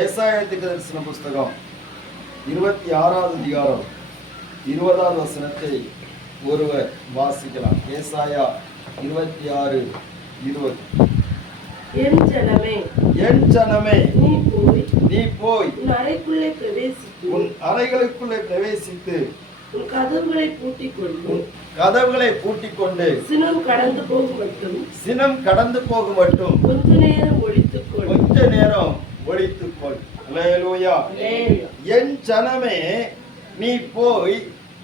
ஏசாயா தீர்க்கதரிசன புஸ்தகம் 26வது அதிகாரம் 20வது வசனத்தை ஒருவர் வாசிக்கலாம். ஏசாயா 26:20. என் ஜனமே, நீ போய் உன் அறைகளுக்குள்ளே பிரவேசித்து உன் கதவுகளை பூட்டிக் கொண்டு சினம் கடந்து போகும் மட்டும் கொஞ்ச நேரம் ஒழித்துக்கொள். அல்லேலூயா. என் ஜனமே, நீ போய்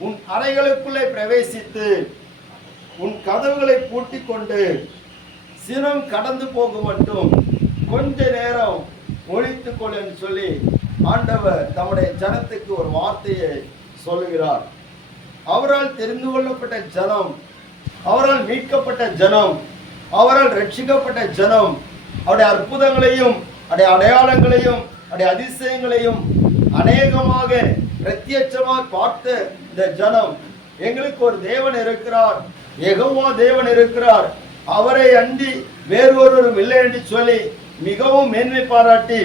உன் அறைகளுக்குள்ளே பிரவேசித்து உன் கதவுகளை பூட்டிக் கொண்டு சினம் கடந்து போகும் மட்டும் கொஞ்ச நேரம் ஒழித்துக்கொள் என்று சொல்லி ஆண்டவர் தம்முடைய ஜனத்துக்கு ஒரு வார்த்தையை சொல்லுகிறார். அவரால் தெரிந்து கொள்ளப்பட்ட ஜனம், அவரால் மீட்கப்பட்ட ஜனம், அவரால் ரட்சிக்கப்பட்ட ஜனம், அவருடைய அற்புதங்களையும் அவருடைய அடையாளங்களையும் அவருடைய அதிசயங்களையும் அநேகமாக பிரத்யட்சமாக பார்த்த இந்த ஜனம், எங்களுக்கு ஒரு தேவன் இருக்கிறார், யெகோவா தேவன் இருக்கிறார், அவரை அன்றி வேறொருவரும் இல்லை என்று சொல்லி மிகவும் மேன்மை பாராட்டி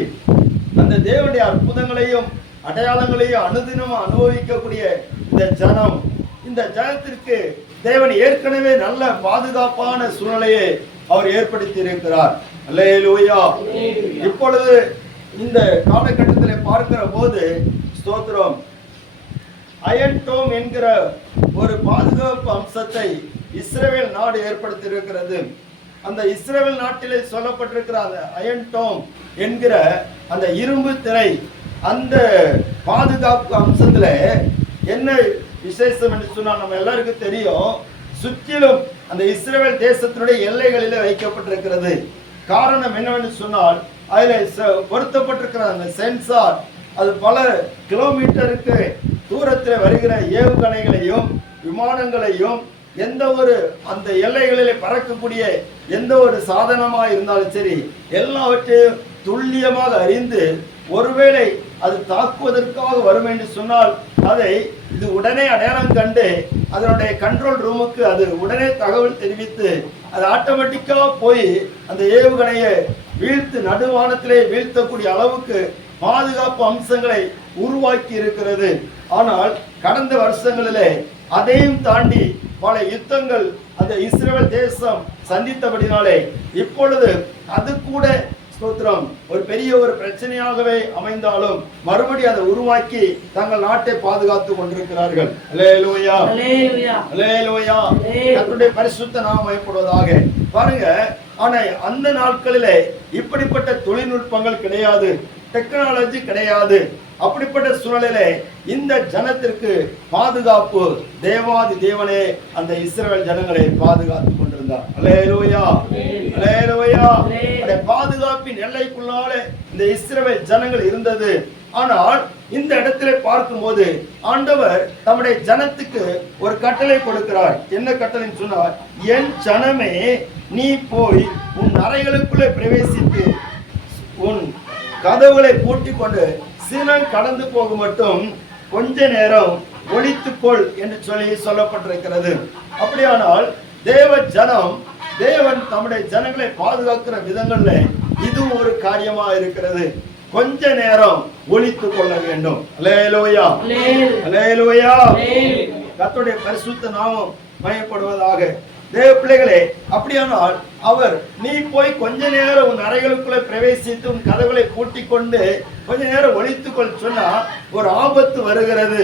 அந்த தேவனுடைய அற்புதங்களையும் அடையாளங்களையும் அனுதினமும் அனுபவிக்கக்கூடிய இந்த ஜனத்திற்கு தேவன் ஏற்கனவே நல்ல பாதுகாப்பான சூழ்நிலையை அவர் ஏற்படுத்தி இருக்கிறார். அல்லேலூயா. இப்பொழுது இந்த காலகட்டத்தில் பார்க்கிற போது ஸ்தோத்திரம், அயன் டோம் என்கிற ஒரு பாதுகாப்பு அம்சத்தை இஸ்ரவேல் நாடு ஏற்படுத்தி இருக்கிறது. அந்த இஸ்ரவேல் நாட்டிலே சொல்லப்பட்டிருக்கிற அந்த அயன் டோம் என்கிற அந்த இரும்பு திரை, அந்த பாதுகாப்பு அம்சத்துல என்ன விசேஷம் என்று சொன்னால் நம்ம எல்லாருக்கும் தெரியும். சுற்றிலும் அந்த இஸ்ரவேல் தேசத்தினுடைய எல்லைகளிலே வைக்கப்பட்டிருக்கிறது. காரணம் என்னவென்று சொன்னால், அதில் பொருத்தப்பட்டிருக்கிற அந்த சென்சார், அது பல கிலோமீட்டருக்கு தூரத்தில் வருகிற ஏவுகணைகளையும் விமானங்களையும் எந்த ஒரு அந்த எல்லைகளிலே பறக்கக்கூடிய எந்த ஒரு சாதனமாக இருந்தாலும் சரி, எல்லாவற்றையும் துல்லியமாக அறிந்து ஒருவேளை அது தாக்குவதற்காக வரும் என்று சொன்னால் அதை இது உடனே அடையாளம் கண்டு அதனுடைய கண்ட்ரோல் ரூமுக்கு அது உடனே தகவல் தெரிவித்து அது ஆட்டோமேட்டிக்காக போய் அந்த ஏவுகணையை வீழ்த்து நடுவானத்திலே வீழ்த்தக்கூடிய அளவுக்கு பாதுகாப்பு அம்சங்களை உருவாக்கி இருக்கிறது. ஆனால் கடந்த வருஷங்களிலே அதையும் தாண்டி பல யுத்தங்கள் அந்த இஸ்ரவேல் தேசம் சந்தித்தபடினாலே இப்பொழுது அது கூட ஸ்தோத்திரம் ஒரு பெரிய ஒரு பிரச்சனையாகவே அமைந்தாலும் மறுபடியும் அதை உருவாக்கி தங்கள் நாட்டை பாதுகாத்து கொண்டிருக்கிறார்கள். அல்லேலூயா, அல்லேலூயா. கர்த்தருடைய பரிசுத்த நாமம் மகிமைப்படுவதாக. பாருங்க, ஆனா அந்த நாட்களிலே இப்படிப்பட்ட தொழில்நுட்பங்கள் கிடையாது, டெக்னாலஜி கிடையாது. அப்படிப்பட்ட சூழலிலே இந்த ஜனத்திற்கு பாதுகாப்பு தேவாதி தேவனே அந்த இஸ்ரவேல் ஜனங்களை பாதுகாத்து கொண்டிருந்தார். அல்லேலூயா, அல்லேலூயா. பாதுகாப்பின் எல்லைக்குள்ளாலே இந்த இஸ்ரவேல் ஜனங்கள் இருந்தது. ஆனால் இந்த இடத்திலே பார்க்கும்போது ஆண்டவர் தம்முடைய ஜனத்துக்கு ஒரு கட்டளை கொடுக்கிறார். என்ன கட்டளைன்னு சொன்னார், என் ஜனமே, நீ போய் உன் அறைகளுக்குள்ளே பிரவேசித்து உன் கதவுகளை பூட்டிக் கொண்டு சினம் கடந்து போக மட்டும் கொஞ்ச நேரம் ஒழித்துக்கொள் என்று சொல்லி சொல்லப்பட்டிருக்கிறது. அப்படியானால் தேவ ஜனம், தேவன் தம்முடைய ஜனங்களை பாதுகாக்கிற விதங்கள்ல இது ஒரு காரியமா இருக்கிறது. கொஞ்ச நேரம் ஒழித்துக் கொள்ள வேண்டும். அல்லேலூயா, அல்லேலூயா. கர்த்தருடைய பரிசுத்த நாமம் மகிமைப்படுவதாக. தேவ பிள்ளைகளே, அப்படியானால் அவர் நீ போய் கொஞ்ச நேரம் உன் அறைகளுக்குள்ள பிரவேசித்து உன் கதவுகளை பூட்டிக் கொண்டு கொஞ்ச நேரம் ஒழித்துக்கொள் சொன்னா ஒரு ஆபத்து வருகிறது,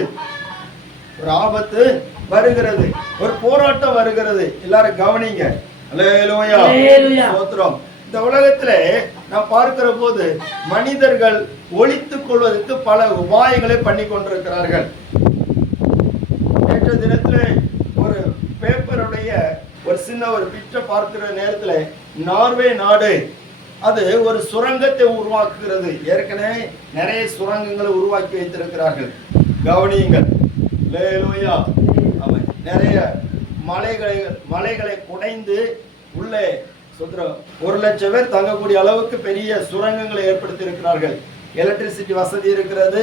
ஒரு ஆபத்து வருகிறது, ஒரு போராட்டம் வருகிறது. எல்லாரும் கவனிங்க. அல்லேலூயா, ஸ்தோத்திரம். இந்த உலகத்திலே நாம் பார்க்கிற போது மனிதர்கள் ஒழித்துக் கொள்வதற்கு பல உபாயங்களை பண்ணி கொண்டிருக்கிறார்கள். நேற்று தினத்திலே ஒரு பேப்பருடைய ஒரு சின்ன ஒரு பிக்சரை பார்க்கிற நேரத்தில் நார்வே நாடு அது ஒரு சுரங்கத்தை உருவாக்குகிறது. ஏற்கனவே நிறைய சுரங்கங்களை உருவாக்கி வைத்திருக்கிறார்கள். கவனியுங்கள். அல்லேலூயா. நிறைய மலைகளை குடைந்து உள்ளே 1,00,000 பேர் தங்கக்கூடிய அளவுக்கு பெரிய சுரங்கங்களை ஏற்படுத்தி இருக்கிறார்கள். எலக்ட்ரிசிட்டி வசதி இருக்கிறது,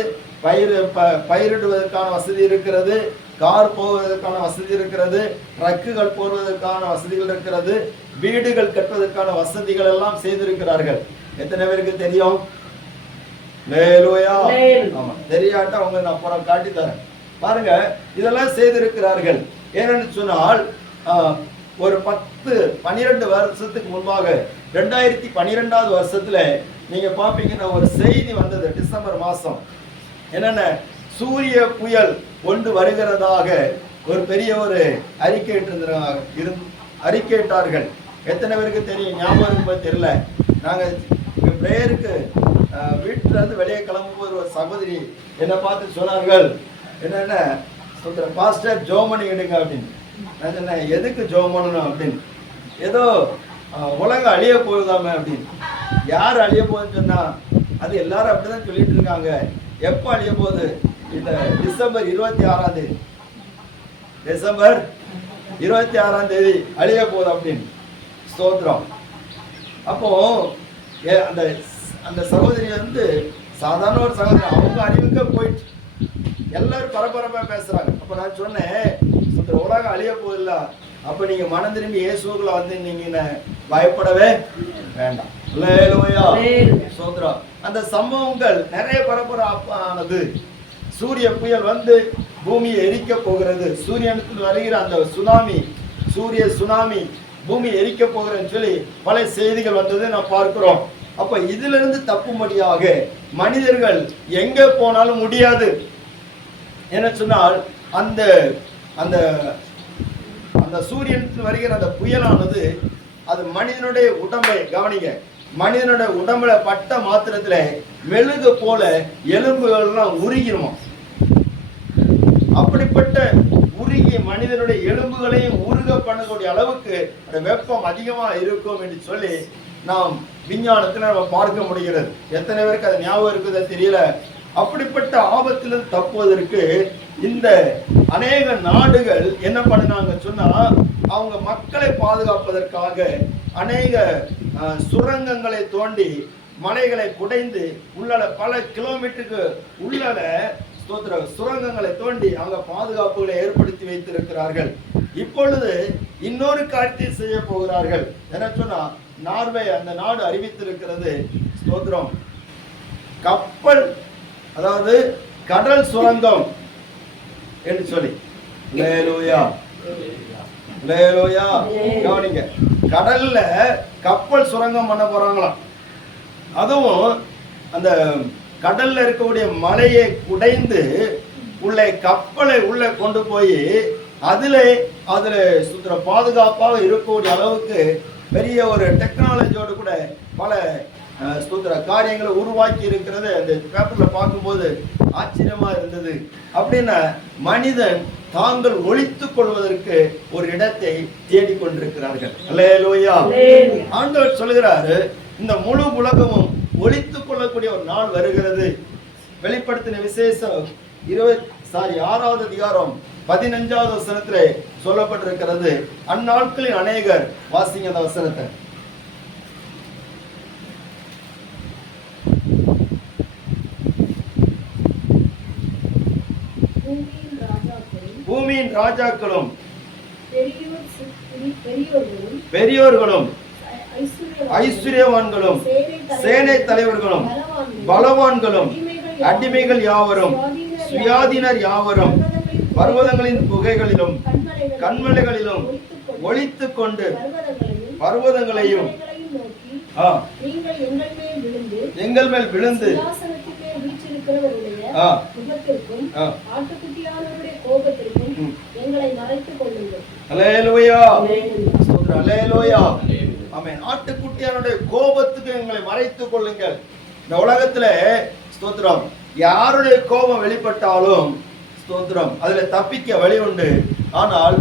பயிரிடுவதற்கான வசதி இருக்கிறது, கார் போவதற்கான வசதி இருக்கிறது, ட்ரக்குகள் போவதற்கான வசதிகள் இருக்கிறது, வீடுகள் கட்டுவதற்கான வசதிகள் எல்லாம் செய்திருக்கிறார்கள். எத்தனை பேருக்கு தெரியும்? ஹல்லேலூயா. Hallelujah. ஆமா, தெரியாட்டா அவங்க நான் அப்புறம் காட்டி தரேன். பாருங்க, இதெல்லாம் செய்திருக்கிறார்கள். ஏனென்று சொன்னால் ஒரு 10-12 வருஷத்துக்கு முன்பாக 2012வது வருஷத்துல நீங்க பாப்பீங்கன்னா ஒரு செய்தி வந்தது டிசம்பர் மாசம். என்னென்ன, சூரிய புயல் ஒன்று வருகிறதாக ஒரு பெரிய ஒரு அறிக்கையிட்டார்கள். எத்தனை பேருக்கு தெரியும்? ஞாபகம் இருக்கும்போது தெரியல. நாங்க பிரேயருக்கு வீட்டுல இருந்து வெளியே கிளம்பும்போது ஒரு சகோதரி என்ன பார்த்து சொன்னார்கள், என்னென்ன பாஸ்டர் ஜோம் பண்ணி எடுங்க அப்படின்னு. நான் சொன்னேன், எதுக்கு ஜோம் பண்ணணும் அப்படின்னு. ஏதோ உலகம் அழிய போகுதாமே அப்படின்னு. யார் அழிய போகுதுன்னு சொன்னா அது எல்லாரும் அப்படிதான் சொல்லிட்டு இருக்காங்க. எப்போ அழிய போகுது? இந்த டிசம்பர் 26ஆம் தேதி, டிசம்பர் 26ஆம் தேதி அழிய போகுது அப்படின்னு. ஸ்தோத்திரம். அப்போ அந்த அந்த சகோதரி வந்து சாதாரண ஒரு சகோதரி, அவங்க அறிவுக்க போயிட்டு எல்லாரும் பரபரப்பா பேசுறாங்க. அப்ப நான் சொன்னேன், உலகம் அழிய போதில்ல, அப்ப நீங்க மனம் திரும்பி இயேசுக்குள்ள வந்து நீங்க பயப்படவே வேண்டாம். அந்த சம்பவங்கள் நிறைய பரபரப்பானது. சூரிய புயல் வந்து பூமியை எரிக்க போகிறது, சூரியனுக்கு வருகிற அந்த சுனாமி, சூரிய சுனாமி பூமி எரிக்க போகிறேன்னு சொல்லி பல செய்திகள் வந்தது நான் பார்க்கிறோம். அப்ப இதுல இருந்து தப்பும்படியாக மனிதர்கள் எங்க போனாலும் முடியாது. என்ன சொன்னால் அந்த அந்த அந்த சூரியனுக்கு வருகிற அந்த புயலானது அது மனிதனுடைய உடம்பை கவனிங்க, மனிதனுடைய உடம்புல பட்ட மாத்திரத்துல மெழுகு போல எலும்புகள்லாம் உருகிருமா. அப்படிப்பட்ட உருகிய மனிதனுடைய எலும்புகளையும் உருக பண்ணக்கூடிய அளவுக்கு அந்த வெப்பம் அதிகமா இருக்கும் என்று சொல்லி நாம் விஞ்ஞானத்துல நம்ம பார்க்க முடிகிறது. எத்தனை பேருக்கு அது ஞாபகம் இருக்குதோ தெரியல. அப்படிப்பட்ட ஆபத்திலிருந்து தப்புவதற்கு இந்த அநேக நாடுகள் என்ன பண்ணினாங்க சொன்னா, அவங்க மக்களை பாதுகாப்பதற்காக அநேக சுரங்கங்களை தோண்டி மலைகளை குடைந்து உள்ளால பல கிலோமீட்டருக்கு உள்ளால சுரங்கங்களை தோண்டி அவங்க பாதுகாப்புகளை ஏற்படுத்தி வைத்திருக்கிறார்கள். இப்பொழுது இன்னொரு காரியத்தை செய்ய போகிறார்கள். என்ன சொன்னா, நார்வே அந்த நாடு அறிவித்திருக்கிறது, ஸ்தோத்திரம், கப்பல், அதாவது கடல் சுரங்கம் என்று சொல்லி. கவனிங்க, கடல்ல கப்பல் சுரங்கம் பண்ண போறாங்களாம். அதுவும் அந்த கடல்ல இருக்கக்கூடிய மலையை குடைந்து உள்ள கப்பலை உள்ள கொண்டு போய் அதுல சுத்திர பாதுகாப்பாக இருக்கக்கூடிய அளவுக்கு பெரிய ஒரு டெக்னாலஜியோடு கூட பல ஸ்தோத்திர காரியங்களை உருவாக்கி இருக்கிறது அந்த பேப்பர்ல பார்க்கும்போது ஆச்சரியமா இருந்தது. அப்படின்னா மனிதன் தாங்கள் ஒழித்துக் கொள்வதற்கு ஒரு இடத்தை தேடிக்கொண்டிருக்கிறார்கள். அல்லேலூயா. ஆண்டவர் சொல்கிறாரு, இந்த முழு உலகமும் ஒழித்துக் கொள்ளக்கூடிய ஒரு நாள் வருகிறது. வெளிப்படுத்தின விசேஷம் 6வது அதிகாரம் 15வது வசனத்திலே சொல்லப்பட்டிருக்கிறது. அந்நாட்களில் அநேகர், வாசிங்க அந்த வசனத்தை. பூமியின் ராஜாக்களும் பெரியோர்களும் ஐஸ்வர்யவான்களும் சேனை தலைவர்களும் பலவான்களும் அடிமைகள் யாவரும் சுயாதீனர் யாவரும் பர்வதங்களின் குகைகளிலும் கண்மலைகளிலும் ஒளித்துக் கொண்டு பர்வதங்களையும் எங்கள் மேல் விழுந்து ஆட்டுக்குட்டியானுடைய கோபத்துக்கு எங்களை மறைத்துக் கொள்ளுங்கள். இந்த உலகத்துல ஸ்தோத்திரம், யாருடைய கோபம் வெளிப்பட்டாலும் ஸ்தோத்திரம் அதுல தப்பிக்க வழி உண்டு. ஆனால்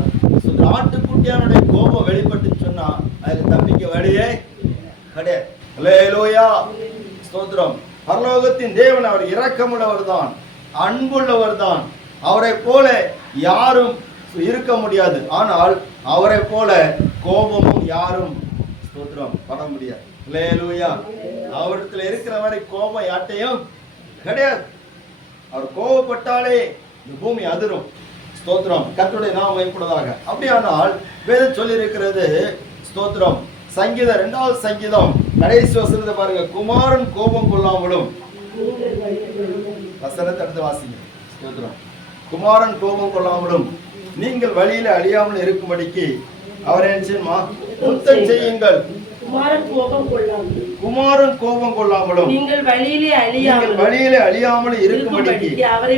ஆட்டுக்குட்டியானுடைய கோபம் வெளிப்பட்டு சொன்னா அதுல தப்பிக்க வழியே கிடையாது. அல்லேலூயா. ஸ்தோத்திரம். பரலோகத்தின் தேவன் அவர் இரக்கமுள்ளவர் தான், அன்புள்ளவர் தான். அவரை போல யாரும் இருக்க முடியாது. ஆனால் அவரை போல கோபமும் யாரும் ஸ்தோத்திரம் பட முடியாது. அல்லேலூயா. அவரிடத்துல இருக்கிற வரை கோபம் யார்ட்டையும் கிடையாது. அவர் கோபப்பட்டாலே இந்த பூமி அதிரும். ஸ்தோத்திரம். கர்த்தருடைய நாமம் மகிமைப்படுவதாக. அப்படியானால் வேதம் சொல்லி இருக்கிறது, ஸ்தோத்திரம், சங்கீதம் 2வது சங்கீதம் கடைசி வசனத்தை பாருங்க. குமாரன் கோபம் கொள்ளாமலும், நீங்கள் வழியிலே வசனத்தை எடுத்து வாசிங்க. ஸ்தோத்திரம். குமாரன் கோபம் கொள்ளாமலும் நீங்கள் வழியில அழியாமல் இருக்கும்படிக்கு அவரை என்ன செய்யுமா? முத்தம் செய்யுங்கள். குமாரன் கோபம் கொள்ளாமல், குமாரன் கோபம் கொள்ளாமலும் நீங்கள் வழியிலே அழியாமல் இருக்கும்படிக்கு அவரை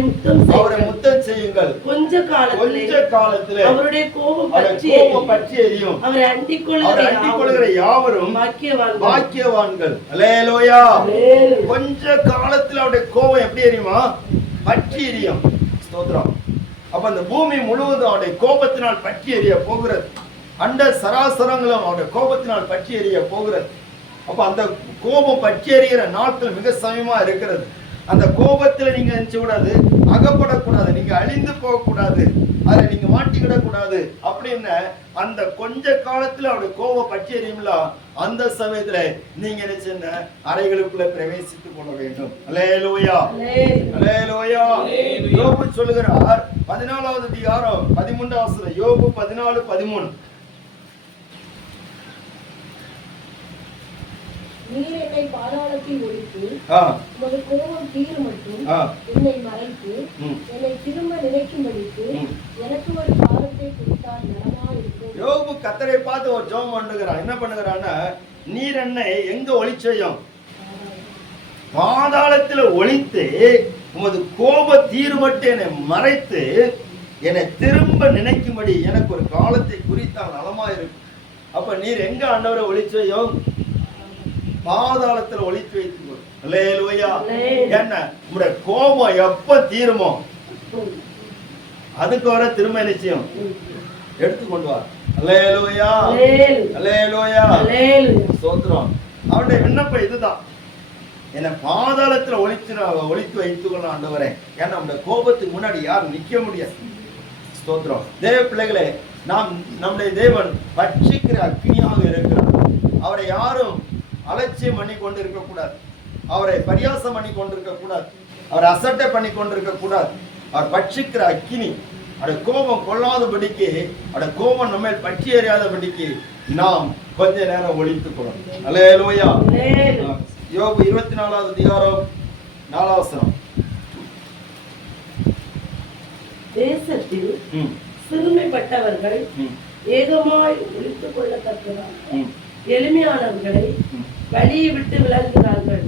முத்தம் செய்யுங்கள். கொஞ்ச காலத்திலே அவருடைய கோபம் பற்றி எரியும். அவரை அண்டிக் கொள்கிற யாவரும் பாக்கியவான்கள். அல்லேலூயா. கொஞ்ச காலத்துல அவருடைய கோபம் எப்படி எரியுமா? பற்றி எரியும். ஸ்தோத்திரம். அப்ப அந்த பூமி முழுவதும் அவருடைய கோபத்தினால் பற்றி எரிய போகிறது. அண்ட சராசரங்களும் அவருடைய கோபத்தினால் பற்றி எரிய போகிறது. அப்ப அந்த கோபம் பற்றி எறிகிற நாட்கள் மிக சமயமா இருக்கிறது. அந்த கோபத்துல நீங்க நினைச்சு கூடாது, அகப்படக்கூடாது, நீங்க அழிந்து போகக்கூடாது, அதை நீங்க மாட்டிக்கிடக்கூடாது அப்படின்னு அந்த கொஞ்ச காலத்துல அவருடைய கோபம் பற்றி எறியும்ல, அந்த சமயத்துல நீங்க நினைச்சுங்க அறைகளுக்குள்ள பிரவேசித்துக் கொள்ள வேண்டும். அல்லேலூயா, அல்லேலூயா. யோபு சொல்லுகிறார் 14வது அதிகாரம் 13வது வசனம். யோபு 14:13. நீர் என்னை பாதாளத்தில் ஒழித்து உமது கோபம் தீரும் மட்டும் என்னை மறைத்து என்னை திரும்ப நினைக்கும்படிக்கு எனக்கு ஒரு காலத்தை கொடுத்தால் நலமா இருக்கும். யோபு கர்த்தரை பார்த்து ஒரு ஜெபம் பண்ணுகிறான். என்ன பண்ணுகிறான்னா, நீர் என்னை எங்க ஒளிச்சையும் பாதாளத்தில் ஒளித்து உமது கோப தீர்மட்டு என்னை மறைத்து என்னை திரும்ப நினைக்கும்படி எனக்கு ஒரு காலத்தை குறித்தால் நலமா இருக்கும். அப்ப நீர் எங்க ஆண்டவரை ஒளிச்சையும் பாதாளத்தில் ஒளித்து வைத்துக்கொள். அல்லேலூயா. என்ன உங்களுடைய கோபம் எப்ப தீருமோ அதுக்கு வர திரும்ப நிச்சயம் எடுத்துக்கொண்டு வா. அல்லேலூயா, அல்லேலூயா. ஸ்தோத்திரம். அவனுடைய விண்ணப்பம் இதுதான். என்ன பாதாளத்துல ஒளித்து வைத்துக்கொள்ள ஆண்டவரே. ஏன்னா நம்முடைய கோபத்துக்கு முன்னாடி யாரும் நிக்க முடியாது. ஸ்தோத்திரம். தேவ பிள்ளைகளே, நம்முடைய தேவன் பட்சிக்கிற அக்னியாக இருக்கிறார். அவரை யாரும் அலட்சியம் பண்ணி கொண்டு இருக்க கூடாது, அவரை பரியாசம் பண்ணி கொண்டிருக்க கூடாது, அவரை அசட்டை பண்ணி கொண்டிருக்க கூடாது. அவர் பட்சிக்கிற அக்கினி. அவருடைய கோபம் கொள்ளாதபடிக்கு, அவருடைய கோபம் நம்ம பற்றி எறியாதபடிக்கு நாம் கொஞ்ச நேரம் ஒழித்துக் கொள்ளணும். அல்லேலூயா. யோபு 24வது அதிகாரம் 4வது வசனம். தேசத்தில் சிறுமைப்பட்டவர்கள் ஏகமாய் ஒழித்துக் கொள்ளத்தக்கதாக எளிமையானவர்களை வழியை விட்டு விலகுகிறார்கள்.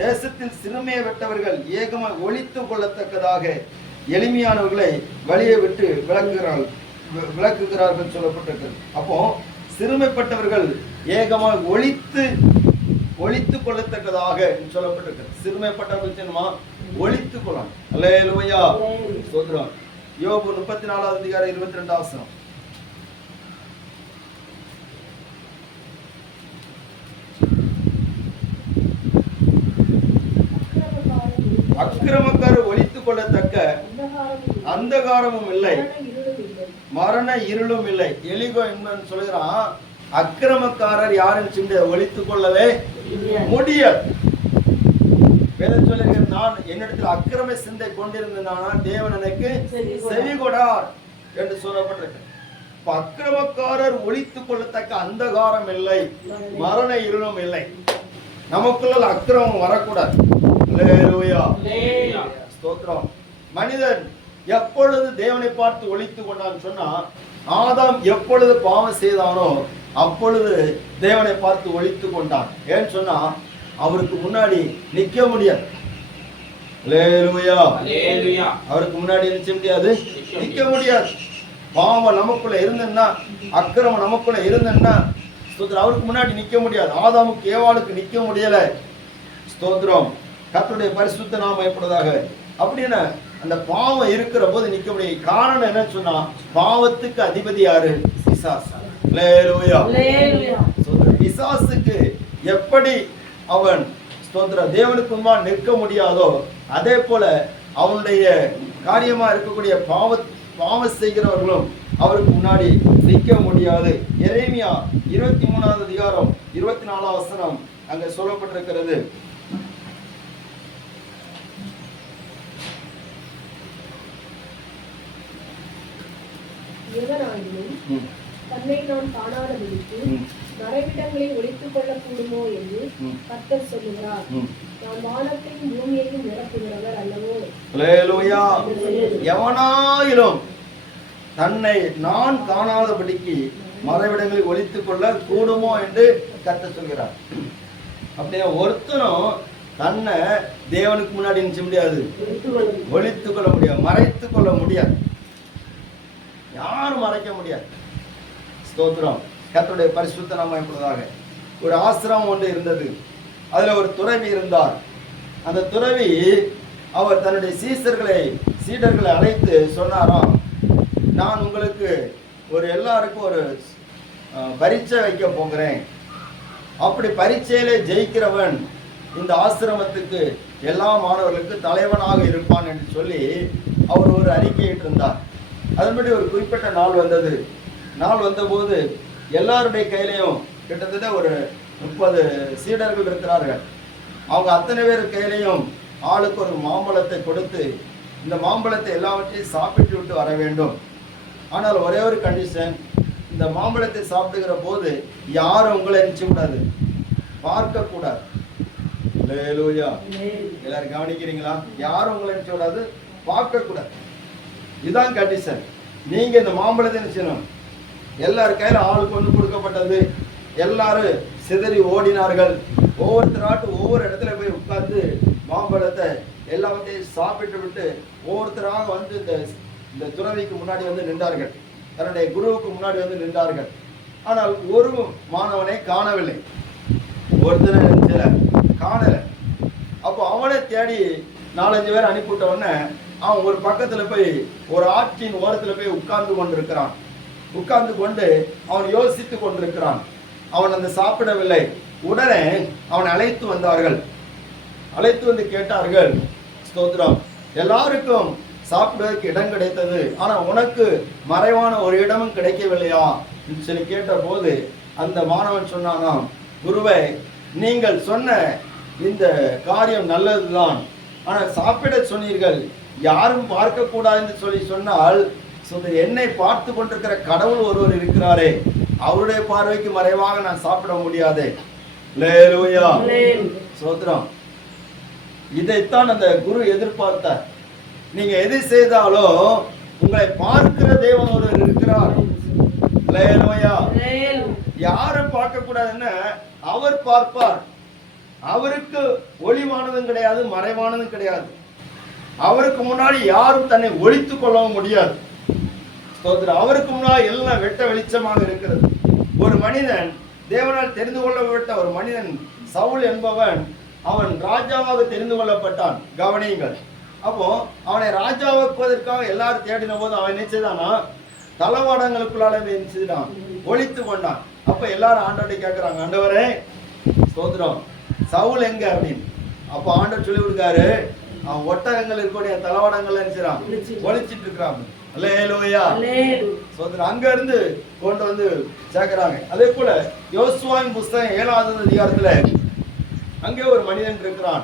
தேசத்தில் சிறுமையை விட்டவர்கள் ஏகமாக ஒழித்துக் கொள்ளத்தக்கதாக எளிமையானவர்களை வழியை விட்டு விலக்குகிறார்கள் சொல்லப்பட்டிருக்கிறது. அப்போ சிறுமைப்பட்டவர்கள் ஏகமாக ஒழித்துக் கொள்ளத்தக்கதாக சொல்லப்பட்டிருக்கிறது. சிறுமைப்பட்டவர்கள் சின்னமா ஒழித்துக் கொள்ளணும். அல்லேலூயா. ஸ்தோத்திரம். யோபு 34வது அதிகாரம் 22வது வசனம். அக்கிரமக்காரர் ஒழித்துக் கொள்ளத்தக்க அந்தகாரமும் இல்லை, மரண இருளும் இல்லை. எலிகோ என்பவன் சொல்கிறான், அக்கிரமக்காரர் யாரும் ஒழித்துக் கொள்ளவே முடியாது. வேதம் சொல்லுகிற, நான் என்னிடத்தில் அக்கிரம சிந்தை கொண்டிருந்தேனா தேவன் எனக்கு செவி கொடார் என்று சொல்லப்பட்டிருக்கு. அக்கிரமக்காரர் ஒழித்துக் கொள்ளத்தக்க அந்தகாரம் இல்லை, மரண இருளும் இல்லை. நமக்குள்ள அக்கிரமம் வரக்கூடாது. ஸ்தோத்திரம். மனிதன் எப்பொழுது தேவனை பார்த்து ஒழித்துக் கொண்டான்னு சொன்னா, ஆதாம் எப்பொழுது பாவம் செய்தானோ அப்பொழுது தேவனை பார்த்து ஒழித்துக் கொண்டான். ஏன்னு சொன்னா அவருக்கு முன்னாடி நிக்க முடியாது. அவருக்கு முன்னாடி நிக்க முடியாது, நிக்க முடியாது. பாவம் நமக்குள்ள இருந்தேன்னா, அக்கிரமம் நமக்குள்ள இருந்தேன்னா அவருக்கு முன்னாடி நிக்க முடியாது. ஆதாமுக்கு ஏவாளுக்கு நிக்க முடியல. ஸ்தோத்திரம். கர்த்தருடைய பரிசுத்த நாமம் எப்பொழுதாக அப்படின்னா அந்த பாவம் இருக்கிற போது நிக்க முடியும். காரணம் என்ன சொன்னா, பாவத்துக்கு அதிபதி யாரு? பிசாசு. பிசாசுக்கு எப்படி அவன் ஸ்தோத்திரம் தேவனுக்கு முன்பாக நிற்க முடியாதோ, அதே போல அவனுடைய காரியமா இருக்கக்கூடிய பாவம் செய்கிறவர்களும் அவருக்கு முன்னாடி நிற்க முடியாது. எரேமியா 23வது அதிகாரம் 24வது வசனம் அங்க சொல்லப்பட்டிருக்கிறது. தன்னை நான் காணாதபடிக்கு மறைவிடங்களை ஒழித்துக் கொள்ளக்கூடுமோ என்று கர்த்தர் சொல்லுகிறார். நான் வானத்தையும் பூமியையும் நிரப்புகிறவர் அல்லவோ. அல்லேலூயா. எவனாயிலும் தன்னை நான் காணாதபடிக்கு மறைவிடங்களை ஒழித்துக் கொள்ள கூடுமோ என்று கர்த்தர் சொல்கிறார். அப்படியே ஒருத்தனும் தன்னை தேவனுக்கு முன்னாடி நினைச்ச முடியாது, ஒழித்துக் கொள்ள முடியாது, மறைத்துக் கொள்ள முடியாது. யாரும் மறைக்க முடியாது. ஸ்தோத்திரம். கர்த்தருடைய பரிசுத்த நாமம் இப்பொழுதாக. ஒரு ஆசிரமம் ஒன்று இருந்தது. அதுல ஒரு துறவி இருந்தார். அந்த துறவி அவர் தன்னுடைய சீடர்களை அழைத்து சொன்னாராம், நான் உங்களுக்கு எல்லாருக்கும் ஒரு பரீட்சை வைக்க போகிறேன். அப்படி பரீட்சையிலே ஜெயிக்கிறவன் இந்த ஆசிரமத்துக்கு எல்லா மாணவர்களுக்கு தலைவனாக இருப்பான் என்று சொல்லி அவர் ஒரு அறிக்கையிட்டு இருந்தார். அதன்படி ஒரு குறிப்பிட்ட நாள் வந்தது. நாள் வந்தபோது எல்லாருடைய கையிலையும் கிட்டத்தட்ட ஒரு 30 சீடர்கள் இருக்கிறார்கள். அவங்க அத்தனை பேர் கையிலையும் ஆளுக்கு ஒரு மாம்பழத்தை கொடுத்து, இந்த மாம்பழத்தை எல்லாவற்றையும் சாப்பிட்டு விட்டு வர வேண்டும். ஆனால் ஒரே ஒரு கண்டிஷன், இந்த மாம்பழத்தை சாப்பிடுகிற போது யாரும் உங்களை நினைச்சக்கூடாது, பார்க்கக்கூடாது. அல்லேலூயா. எல்லாரும் கவனிக்கிறீங்களா? யாரும் உங்களை நினைச்சக்கூடாது, பார்க்கக்கூடாது. இதுதான் கண்டிஷன். நீங்க இந்த மாம்பழத்தை நினைச்சணும். எல்லாரும் கையில ஆளுக்கு ஒன்று கொடுக்கப்பட்டது. எல்லாரும் சிதறி ஓடினார்கள். ஒவ்வொருத்தராட்டும் ஒவ்வொரு இடத்துல போய் உட்கார்ந்து மாம்பழத்தை எல்லாத்தையும் சாப்பிட்டு விட்டு ஒவ்வொருத்தராக வந்து இந்த துறவிக்கு முன்னாடி வந்து நின்றார்கள். தன்னுடைய குருவுக்கு முன்னாடி வந்து நின்றார்கள். ஆனால் ஒரு மாணவனை காணவில்லை. ஒருத்தனை காணல. அப்போ அவனை தேடி 4-5 பேர் அனுப்பிவிட்ட உடனே அவன் ஒரு பக்கத்துல போய் ஒரு ஆற்றின் ஓரத்துல போய் உட்கார்ந்து கொண்டிருக்கிறான். உட்கார்ந்து கொண்டு அவன் யோசித்து கொண்டிருக்கிறான். அவன் அந்த சாப்பிடவில்லை. உடனே அவனை அழைத்து வந்தார்கள். அழைத்து வந்து கேட்டார்கள், ஸ்தோத்திரம், எல்லாருக்கும் சாப்பிடுவதற்கு இடம் கிடைத்தது, ஆனா உனக்கு மறைவான ஒரு இடமும் கிடைக்கவில்லையா என்று சொல்லி கேட்ட போது அந்த மாணவன் சொன்னானாம், குருவே, நீங்கள் சொன்ன இந்த காரியம் நல்லதுதான், ஆனால் சாப்பிட சொன்னீர்கள், யாரும் பார்க்க கூடாது என்று சொல்லி சொன்னால் என்னை பார்த்து கொண்டிருக்கிற கடவுள் ஒருவர் இருக்கிறாரே, அவருடைய பார்வைக்கு மறைவாக நான் சாப்பிட முடியாது. அல்லேலூயா. ஸ்தோத்திரம். இதைத்தான் அந்த குரு எதிர்பார்த்தார். நீங்க எது செய்தாலும் உங்களை பார்க்கிற தேவன் ஒருவர் இருக்கிறார். அல்லேலூயா. யாரும் பார்க்க கூடாதுன்னு அவர் பார்ப்பார். அவருக்கு ஒளிவானதும் கிடையாது, மறைவானதும் கிடையாது. அவருக்கு முன்னாடி யாரும் தன்னை ஒளித்துக் கொள்ளவும் முடியாது. அவருக்கு முன்னால் எல்லாம் வெட்ட வெளிச்சமாக இருக்கிறது. ஒரு மனிதன், தேவனால் தெரிந்து கொள்ளப்பட்ட ஒரு மனிதன் சவுல் என்பவன், அவன் ராஜாவாக தெரிந்து கொள்ளப்பட்டான். கவனியுங்கள். அப்போ அவனை ராஜாவாக்குவதற்காக எல்லாரும் தேடின போது அவன் நினைச்சதானா தளவாடங்களுக்குள்ளால நினைச்சுதான் ஒழித்து கொண்டான். அப்ப எல்லாரும் ஆண்டவரை கேட்கிறாங்க, ஆண்டவரே ஸ்தோத்திரம், சவுல் எங்க அப்படின்னு. அப்ப ஆண்டவர் சொல்லி கொடுக்காரு, அவன் ஒட்டகங்கள் இருக்கக்கூடிய தளவாடங்கள் நினைச்சான் ஒழிச்சிட்டு இருக்கிறான். அல்லேலூயா. ஸ்தோத்திரம். அங்க இருந்து கொண்டு வந்து சேர்க்கிறாங்க. அதே போல யோசுவாவின் புஸ்தகம் 7வது அதிகாரத்துல அங்கே ஒரு மனிதன் இருக்கிறான்.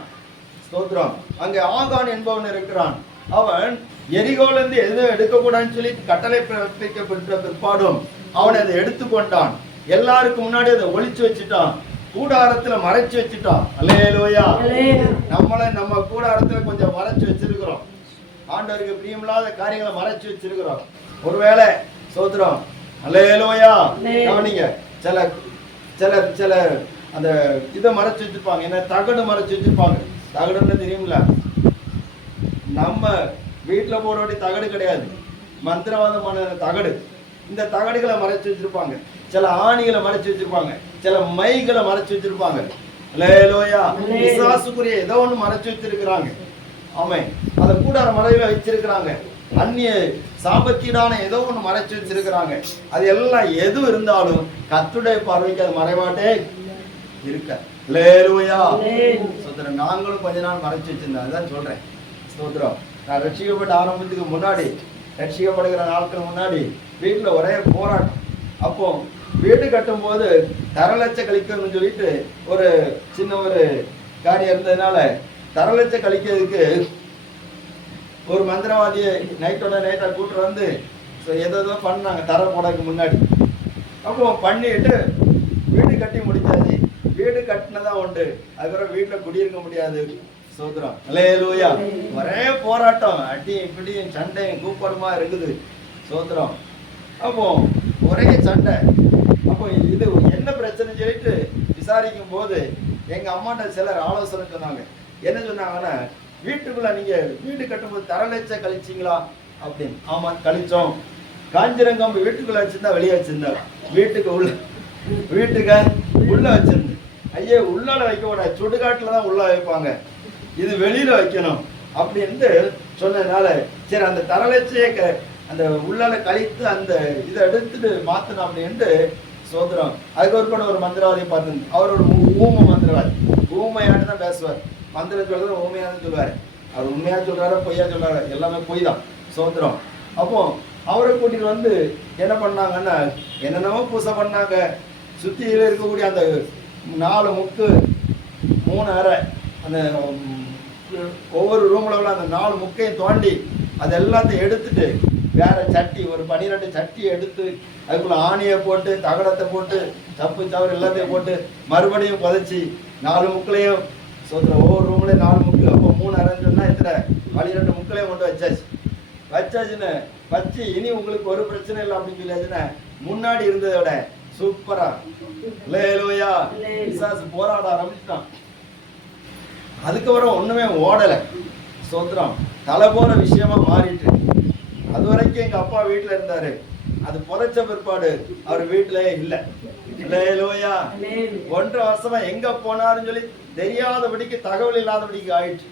ஸ்தோத்திரம். அங்கே ஆகான் என்பவன் இருக்கிறான். அவன் எரிகோல இருந்து எதுவும் எடுக்கக்கூடாதுன்னு சொல்லி கட்டளை பிறப்பிக்கப்பட்ட பிற்பாடும் அவனை அதை எடுத்துக்கொண்டான். எல்லாருக்கும் முன்னாடி அதை ஒளிச்சு வச்சுட்டான். கூடாரத்துல மறைச்சு வச்சுட்டான். அல்லேலூயா. நம்ம கூடாரத்துல கொஞ்சம் மறைச்சு வச்சிருக்கிறோம். ஆண்டவருக்கு பிரியமில்லாத காரியங்களை மறைச்சு வச்சிருக்கிறோம். ஒருவேளை ஸ்தோத்திரம். அல்லேலூயா. கவனிங்க. சில அந்த இதை மறைச்சு வச்சிருப்பாங்க. என்ன, தகடு மறைச்சு வச்சிருப்பாங்க. தகடுன்னு தெரியுங்களா? நம்ம வீட்டுல போறபடி தகடு கிடையாது, மந்திரவாதமான தகடு. இந்த தகடுகளை மறைச்சு வச்சிருப்பாங்க. சில ஆணிகளை மறைச்சு வச்சிருப்பாங்க. சில மைகளை மறைச்சு வச்சிருப்பாங்க. அல்லேலூயா. விசுவாசுக்குரிய ஏதோ ஒண்ணு மறைச்சு வச்சிருக்கிறாங்க. ஆமென். அத கூடார மறையில வச்சிருக்கிறாங்க. அந்நிய சாபத்தீடான ஏதோ ஒண்ணு மறைச்சு வச்சிருக்கிறாங்க. அது எல்லாம் எது இருந்தாலும் கர்த்தருடைய பார்வைக்கு அது மறைவாட்டே இருக்க. அல்லேலூயா. ஸ்தோத்திரம். நாங்களும் கொஞ்ச நாள் மறைச்சு வச்சிருந்தோம். அதுதான் சொல்றேன். ஸ்தோத்திரம். நான் ரட்சிக்கப்பட்ட ஆரம்பத்துக்கு முன்னாடி, ரட்சிக்கப்படுகிற நாட்கள் முன்னாடி வீட்டுல ஒரே போராட்டம். அப்போ வீடு கட்டும் போது தரலட்ச கழிக்கணும்னு சொல்லிட்டு ஒரு சின்ன ஒரு காரியம் இருந்ததுனால தரலட்ச கழிக்கிறதுக்கு ஒரு மந்திரவாதியை நைட்டா கூட்டு வந்து ஏதோ பண்ணாங்க. தர போடக்கு முன்னாடி அப்போ பண்ணிட்டு வீடு கட்டி முடிச்சாச்சு. வீடு கட்டினதான் உண்டு, அதுக்கப்புறம் வீட்டுல குடியிருக்க முடியாது. சோதரம் அல்லேலூயா. ஒரே போராட்டம், அடியும் பிடியும் சண்டையும் கூப்பாடுமா இருக்குது. சோதரம். அப்போ ஒரே சண்டை. அப்போ இது என்ன பிரச்சனை சொல்லிட்டு விசாரிக்கும் போது எங்க அம்மாட்ட சிலர் ஆலோசனை சொன்னாங்க. என்ன சொன்னாங்கன்னா, வீட்டுக்குள்ள நீங்க வீடு கட்டும்போது தரலட்ச கழிச்சிங்களா அப்படின்னு. ஆமா கழிச்சோம். காஞ்சிரங்கம்பு வீட்டுக்குள்ள வச்சிருந்தா வெளியே வச்சிருந்தா, வீட்டுக்கு உள்ள வச்சிருந்து. ஐயா உள்ளால வைக்க கூடாது, சுடுகாட்டுல தான் உள்ள வைப்பாங்க, இது வெளியில வைக்கணும் அப்படின்னு சொன்னதுனால சரி அந்த தரலட்சிய அந்த உள்ளால கழித்து அந்த இதை எடுத்துட்டு மாத்தணும் அப்படின்ட்டு சோதரம். அதுக்கு ஒரு கூட ஒரு மந்திரவாதியை பார்த்து, அவரோட ஊமை மந்திரவாதி, ஊமையாட்டு தான் பேசுவார். மந்திரம் சொல்றது ஊமையானு சொல்லுவாரு. அவர் உண்மையா சொல்றாரு பொய்யா சொல்றாரு, எல்லாமே பொய் தான். சோதரம். அப்போ அவரை கூட்டிட்டு வந்து என்ன பண்ணாங்கன்னா, என்னென்னவோ பூசை பண்ணாங்க. சுத்தியில இருக்கக்கூடிய அந்த 4 முக்கு 3 அறை, அந்த ஒவ்வொரு ரூம்ல உள்ள அந்த 4 முக்கையும் தோண்டி அது எல்லாத்தையும் எடுத்துட்டு வேற சட்டி, ஒரு 12 சட்டி எடுத்து அதுக்குள்ள ஆணியை போட்டு தகடத்தை போட்டு சப்பு சவறு எல்லாத்தையும் போட்டு மறுபடியும் புதைச்சி 4 முக்களையும் சோதனை ஒவ்வொரு ரூம்லயும் 4 முக்கு. அப்போ 3 அரைன்னு சொன்னா எத்தனை 12 முக்களையும் கொண்டு வச்சாச்சுன்னு வச்சு இனி உங்களுக்கு ஒரு பிரச்சனை இல்லை அப்படின்னு சொல்லியாச்சுன்னா முன்னாடி இருந்ததோட சூப்பரா அல்லேலூயா பிசாசு போராட ஆரம்பிச்சுட்டான். அதுக்கப்புறம் ஒண்ணுமே ஓடலை. சோத்திரம். தலை போற விஷயமா மாறிட்டு. அது வரைக்கும் எங்க அப்பா வீட்டுல இருந்தாரு, அது புதைச்ச பிற்பாடு அவர் வீட்டிலே இல்லை. அல்லேலூயா. 1.5 வருஷமா எங்க போனாருன்னு சொல்லி தெரியாதபடிக்கு, தகவல் இல்லாதபடிக்கு ஆயிடுச்சு.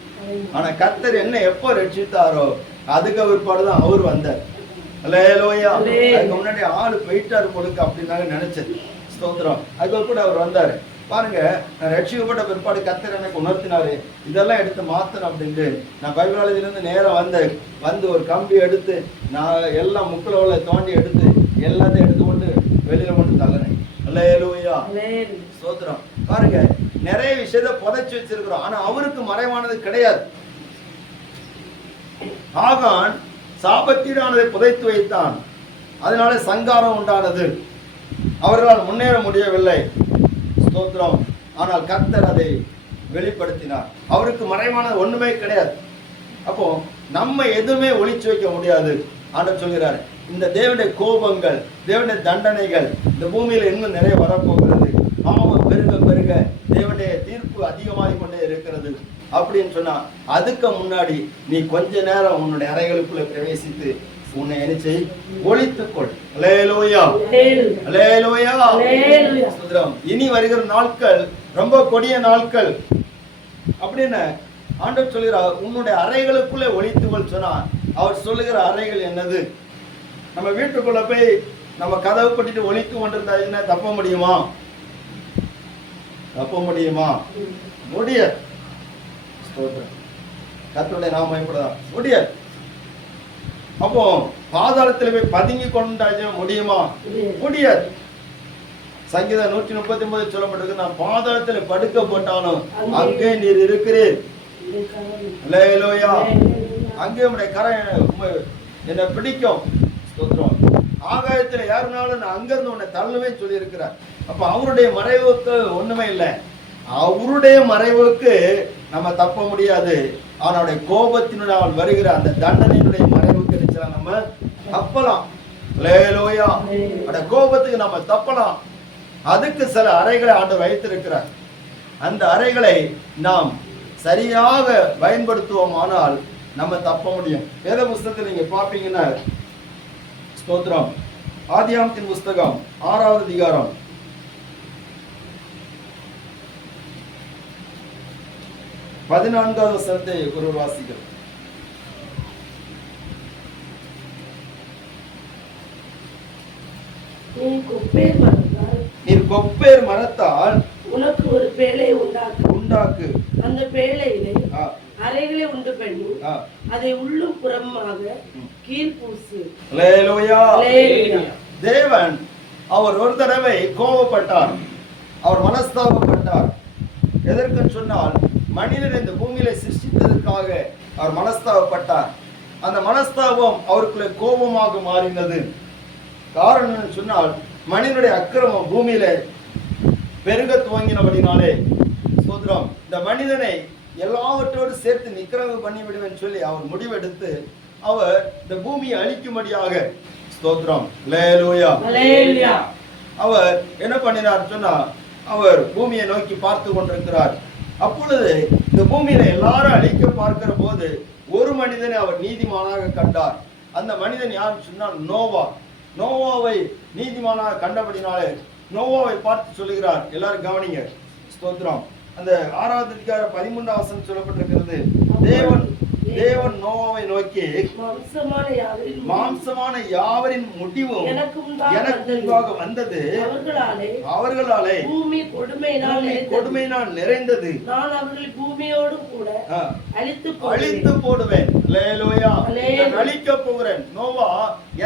ஆனா கர்த்தர் என்ன எப்போ ரட்சித்தாரோ அதுக்கு பிற்பாடுதான் அவர் வந்தார். அல்லேலூயா. அதுக்கு முன்னாடி ஆளு போயிட்டாரு கொடுக்க அப்படின்னு நினைச்சது. ஸ்தோத்திரம். அதுக்கு கூட அவர் வந்தாரு. பாருங்க, நான் ரட்சிக்கப்பட்ட பிற்பாடு கர்த்தர் எனக்கு உணர்த்தினாரு, இதெல்லாம் எடுத்து மாத்தணும் அப்படின்ட்டு. நான் பைபிள் காலேஜிலிருந்து நேரம் வந்து ஒரு கம்பி எடுத்து நான் எல்லாம் முக்குல தோண்டி எடுத்து எல்லாத்தையும் எடுத்து கொண்டு வெளியில கொண்டு தள்ளுறேன். அல்லேலூயா. ஸ்தோத்திரம். பாருங்க, நிறைய விஷயத்தை புதைச்சு வச்சிருக்கிறோம், ஆனா அவருக்கு மறைவானது கிடையாது. ஆகான் சாபத்தீடானதை புதைத்து வைத்தான், அதனால சங்காரம் உண்டானது, அவர்களால் முன்னேற முடியவில்லை. ஸ்தோத்திரம். ஆனால் கர்த்தர் அதை வெளிப்படுத்தினார். அவருக்கு மறைவானது ஒண்ணுமே கிடையாது. அப்போ நம்ம எதுவுமே ஒளிச்சு வைக்க முடியாது. ஆண்டவர் சொல்கிறார், இந்த தேவனுடைய கோபங்கள், தேவனுடைய தண்டனைகள் இந்த பூமியில இன்னும் நிறைய வரப்போகிறது. பாவம் பெருக பெருக தேவனுடைய தீர்ப்பு அதிகமாகிக் கொண்டே இருக்கிறது அப்படின்னு சொன்னா, அதுக்கு முன்னாடி நீ கொஞ்ச நேரம் உன்னுடைய அறைகளுக்குள்ள பிரவேசித்து உன்னை நினைச்சு ஒளித்துக்கொள். அல்லேலூயா. அல்லேலூயா. ஸ்தோத்திரம். இனி வருகிற நாட்கள் ரொம்ப கொடிய நாட்கள் அப்படின்னு ஆண்டவர் சொல்கிறார். உன்னுடைய அறைகளுக்குள்ளே ஒளித்துக்கொள் சொன்னா, அவர் சொல்லுகிற அறைகள் என்னது? நம்ம வீட்டுக்குள்ள போய் நம்ம கதவு பட்டிட்டு ஒளித்து கொண்டிருந்தா தப்ப முடியுமா? தப்ப முடியுமா? முடியாது. கர்த்தருடைய நாமம் மகிமைப்படட்டும். முடியாது. அப்போ பாதாளத்தில் போய் பதுங்கி கொண்டா முடியுமா? முடியாது. சங்கீதம் 139 சொல்லப்பட்டிருக்கு, நான் பாதாளத்தில் படுக்க போட்டாலும் அங்கே நீர் இருக்கிறீர். அல்லேலூயா. அங்கே உடைய கரை என்னை பிடிக்கும். ஸ்தோத்திரம். ஆகாயத்தில் யாருனாலும் நான் அங்கிருந்து உன்னை தள்ளுவேன் சொல்லி இருக்கிறார். அப்ப அவருடைய மறைவுக்கு ஒண்ணுமே இல்லை. அவருடைய மறைவுக்கு நம்ம தப்ப முடியாது. அவனுடைய கோபத்தினுடைய வருகிற அந்த தண்டனையினுடைய மறைவுக்கு நம்ம தப்பலாம். அல்லேலூயா. அந்த கோபத்துக்கு நம்ம தப்பலாம். அதுக்கு சில அறைகளை ஆண்டவர் வைத்திருக்கிறார். அந்த அறைகளை நாம் சரியாக பயன்படுத்துவோமானால் நம்ம தப்ப முடியும். வேத புஸ்தகத்தில் நீங்க பார்ப்பீங்கன்னா, ஸ்தோத்திரம், ஆதியாகமத்தின் புஸ்தகம் 6வது அதிகாரம் 14வது வசனத்தை ஒரு வாசிக்கிறோம். நீர் கொப்பேர் மரத்தால் உனக்கு ஒரு பேழையை உண்டாக்கு. அந்த பேழையிலே அறைகளை உண்டு பண்ணி அதை உள்ளும் புறமாக கீழ்பூசு. அல்லேலூயா. தேவன் அவர் ஒரு தடவை கோபப்பட்டார், அவர் மனஸ்தாபப்பட்டார். எதற்கு சொன்னால், மனிதன் இந்த பூமியில சிருஷ்டித்ததற்காக அவர் மனஸ்தாபப்பட்டார். அந்த மனஸ்தாபம் அவருக்குள்ள கோபமாக மாறினது. காரணம் சொன்னால், மனிதனுடைய அக்கிரமம் பூமியில பெருக துவங்கினபடினாலே ஸ்தோத்திரம், இந்த மனிதனை எல்லாவற்றோடு சேர்த்து நிக்கிரவு பண்ணி விடுவேன் சொல்லி அவர் முடிவெடுத்து அவர் இந்த பூமியை அழிக்கும்படியாக ஸ்தோத்திரம் அல்லேலூயா அவர் என்ன பண்ணினார் சொன்னா, அவர் பூமியை நோக்கி பார்த்து கொண்டிருக்கிறார். அப்பொழுது இந்த பூமியில எல்லாரும் அழிக்க பார்க்கிற போது ஒரு மனிதனை அவர் நீதிமானாக கண்டார். அந்த மனிதன் யாருன்னு சொன்னா நோவா. நோவாவை நீதிமானாக கண்டபடினாலே நோவாவை பார்த்து சொல்லுகிறார். எல்லாரும் கவனிங்க ஸ்தோத்திரம். அந்த 6வது அதிகாரம் 13வது வசனம் சொல்லப்பட்டிருக்கிறது. தேவன் நோவாவை நோக்கி, மாம்சமான யாவரின் முடிவும் எனக்கு முன்பாக வந்தது, அவர்களாலே பூமி கொடுமையினால் நிறைந்தது, நான் அவர்களை பூமியோடு கூட அழித்து போடுவேன். அல்லேலூயா. நான் அழிக்க போகிறேன். நோவா,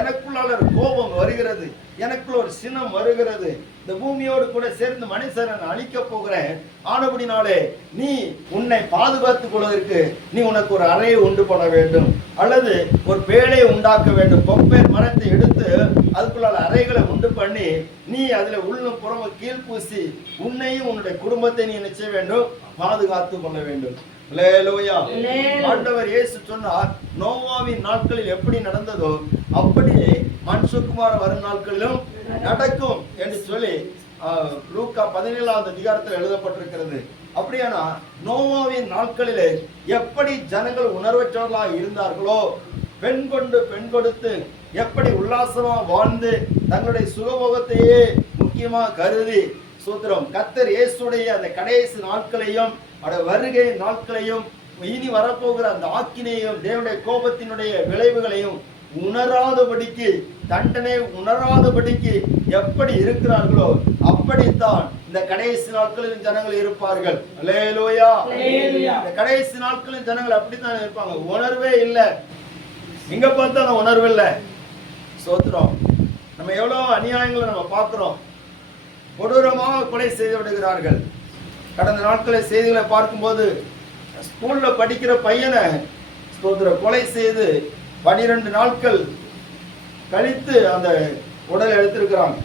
எனக்குள்ளால கோபம் வருகிறது, எனக்குள்ள ஒரு சினம் வருகிறது, இந்த பூமியோடு கூட சேர்ந்து மனுஷனை அழிக்க போகிறேன். ஆனபடினாலே நீ உன்னை பாதுகாத்துக் கொள்வதற்கு நீ உனக்கு ஒரு அறையை உண்டு பண்ண வேண்டும், அல்லது ஒரு பேழையை உண்டாக்க வேண்டும். கொப்பேர் மரத்தை எடுத்து அதுக்குள்ள அறைகளை உண்டு பண்ணி நீ அதுல உள்ளும் புறமும் கீழ்பூசி உன்னையும் உன்னுடைய குடும்பத்தை நீ நிச்சய வேண்டும், பாதுகாத்துக் கொள்ள வேண்டும். அல்லேலூயா. ஆண்டவர் இயேசு சொன்னார், நோவாவின் நாட்களில் எப்படி நடந்ததோ அப்படியே மனுஷகுமார் வரும் நாட்களிலும் நடக்கும் என்று சொல்லி லூக்கா 17வது அதிகாரத்தில் எழுதப்பட்டிருக்கிறது. அப்படியானா நோவாவின் நாட்களிலே எப்படி ஜனங்கள் உணர்வற்றவர்களாக இருந்தார்களோ, பெண் கொண்டு பெண் கொடுத்து எப்படி உல்லாசமா வாழ்ந்து தங்களுடைய சுகபோகத்தையே முக்கியமா கருதி சூத்திரம் கர்த்தர் இயேசுடைய அந்த கடைசி நாட்களையும் வருகை நாட்களையும் இனி வரப்போகிற அந்த ஆக்கினையும் தேவனுடைய கோபத்தினுடைய விளைவுகளையும் உணராதபடிக்கு, தண்டனை உணராதபடிக்கு எப்படி இருக்கிறார்களோ அப்படித்தான் இந்த கடைசி நாட்களில் ஜனங்கள் இருப்பார்கள். அல்லேலூயா. இந்த கடைசி நாட்களில் ஜனங்கள் அப்படித்தான் இருப்பாங்க. உணர்வே இல்லை, எங்க பார்த்தா உணர்வு இல்லை. சோத்திரம். நம்ம எவ்வளவு அநியாயங்களை நம்ம பார்க்கிறோம். கொடூரமாக கொலை செய்து விடுகிறார்கள். கடந்த நாட்களில் செய்திகளை பார்க்கும்போது ஸ்கூல்ல படிக்கிற பையனை கொலை செய்து 12 நாட்கள் கழித்து அந்த உடலை எடுத்திருக்கிறாங்க.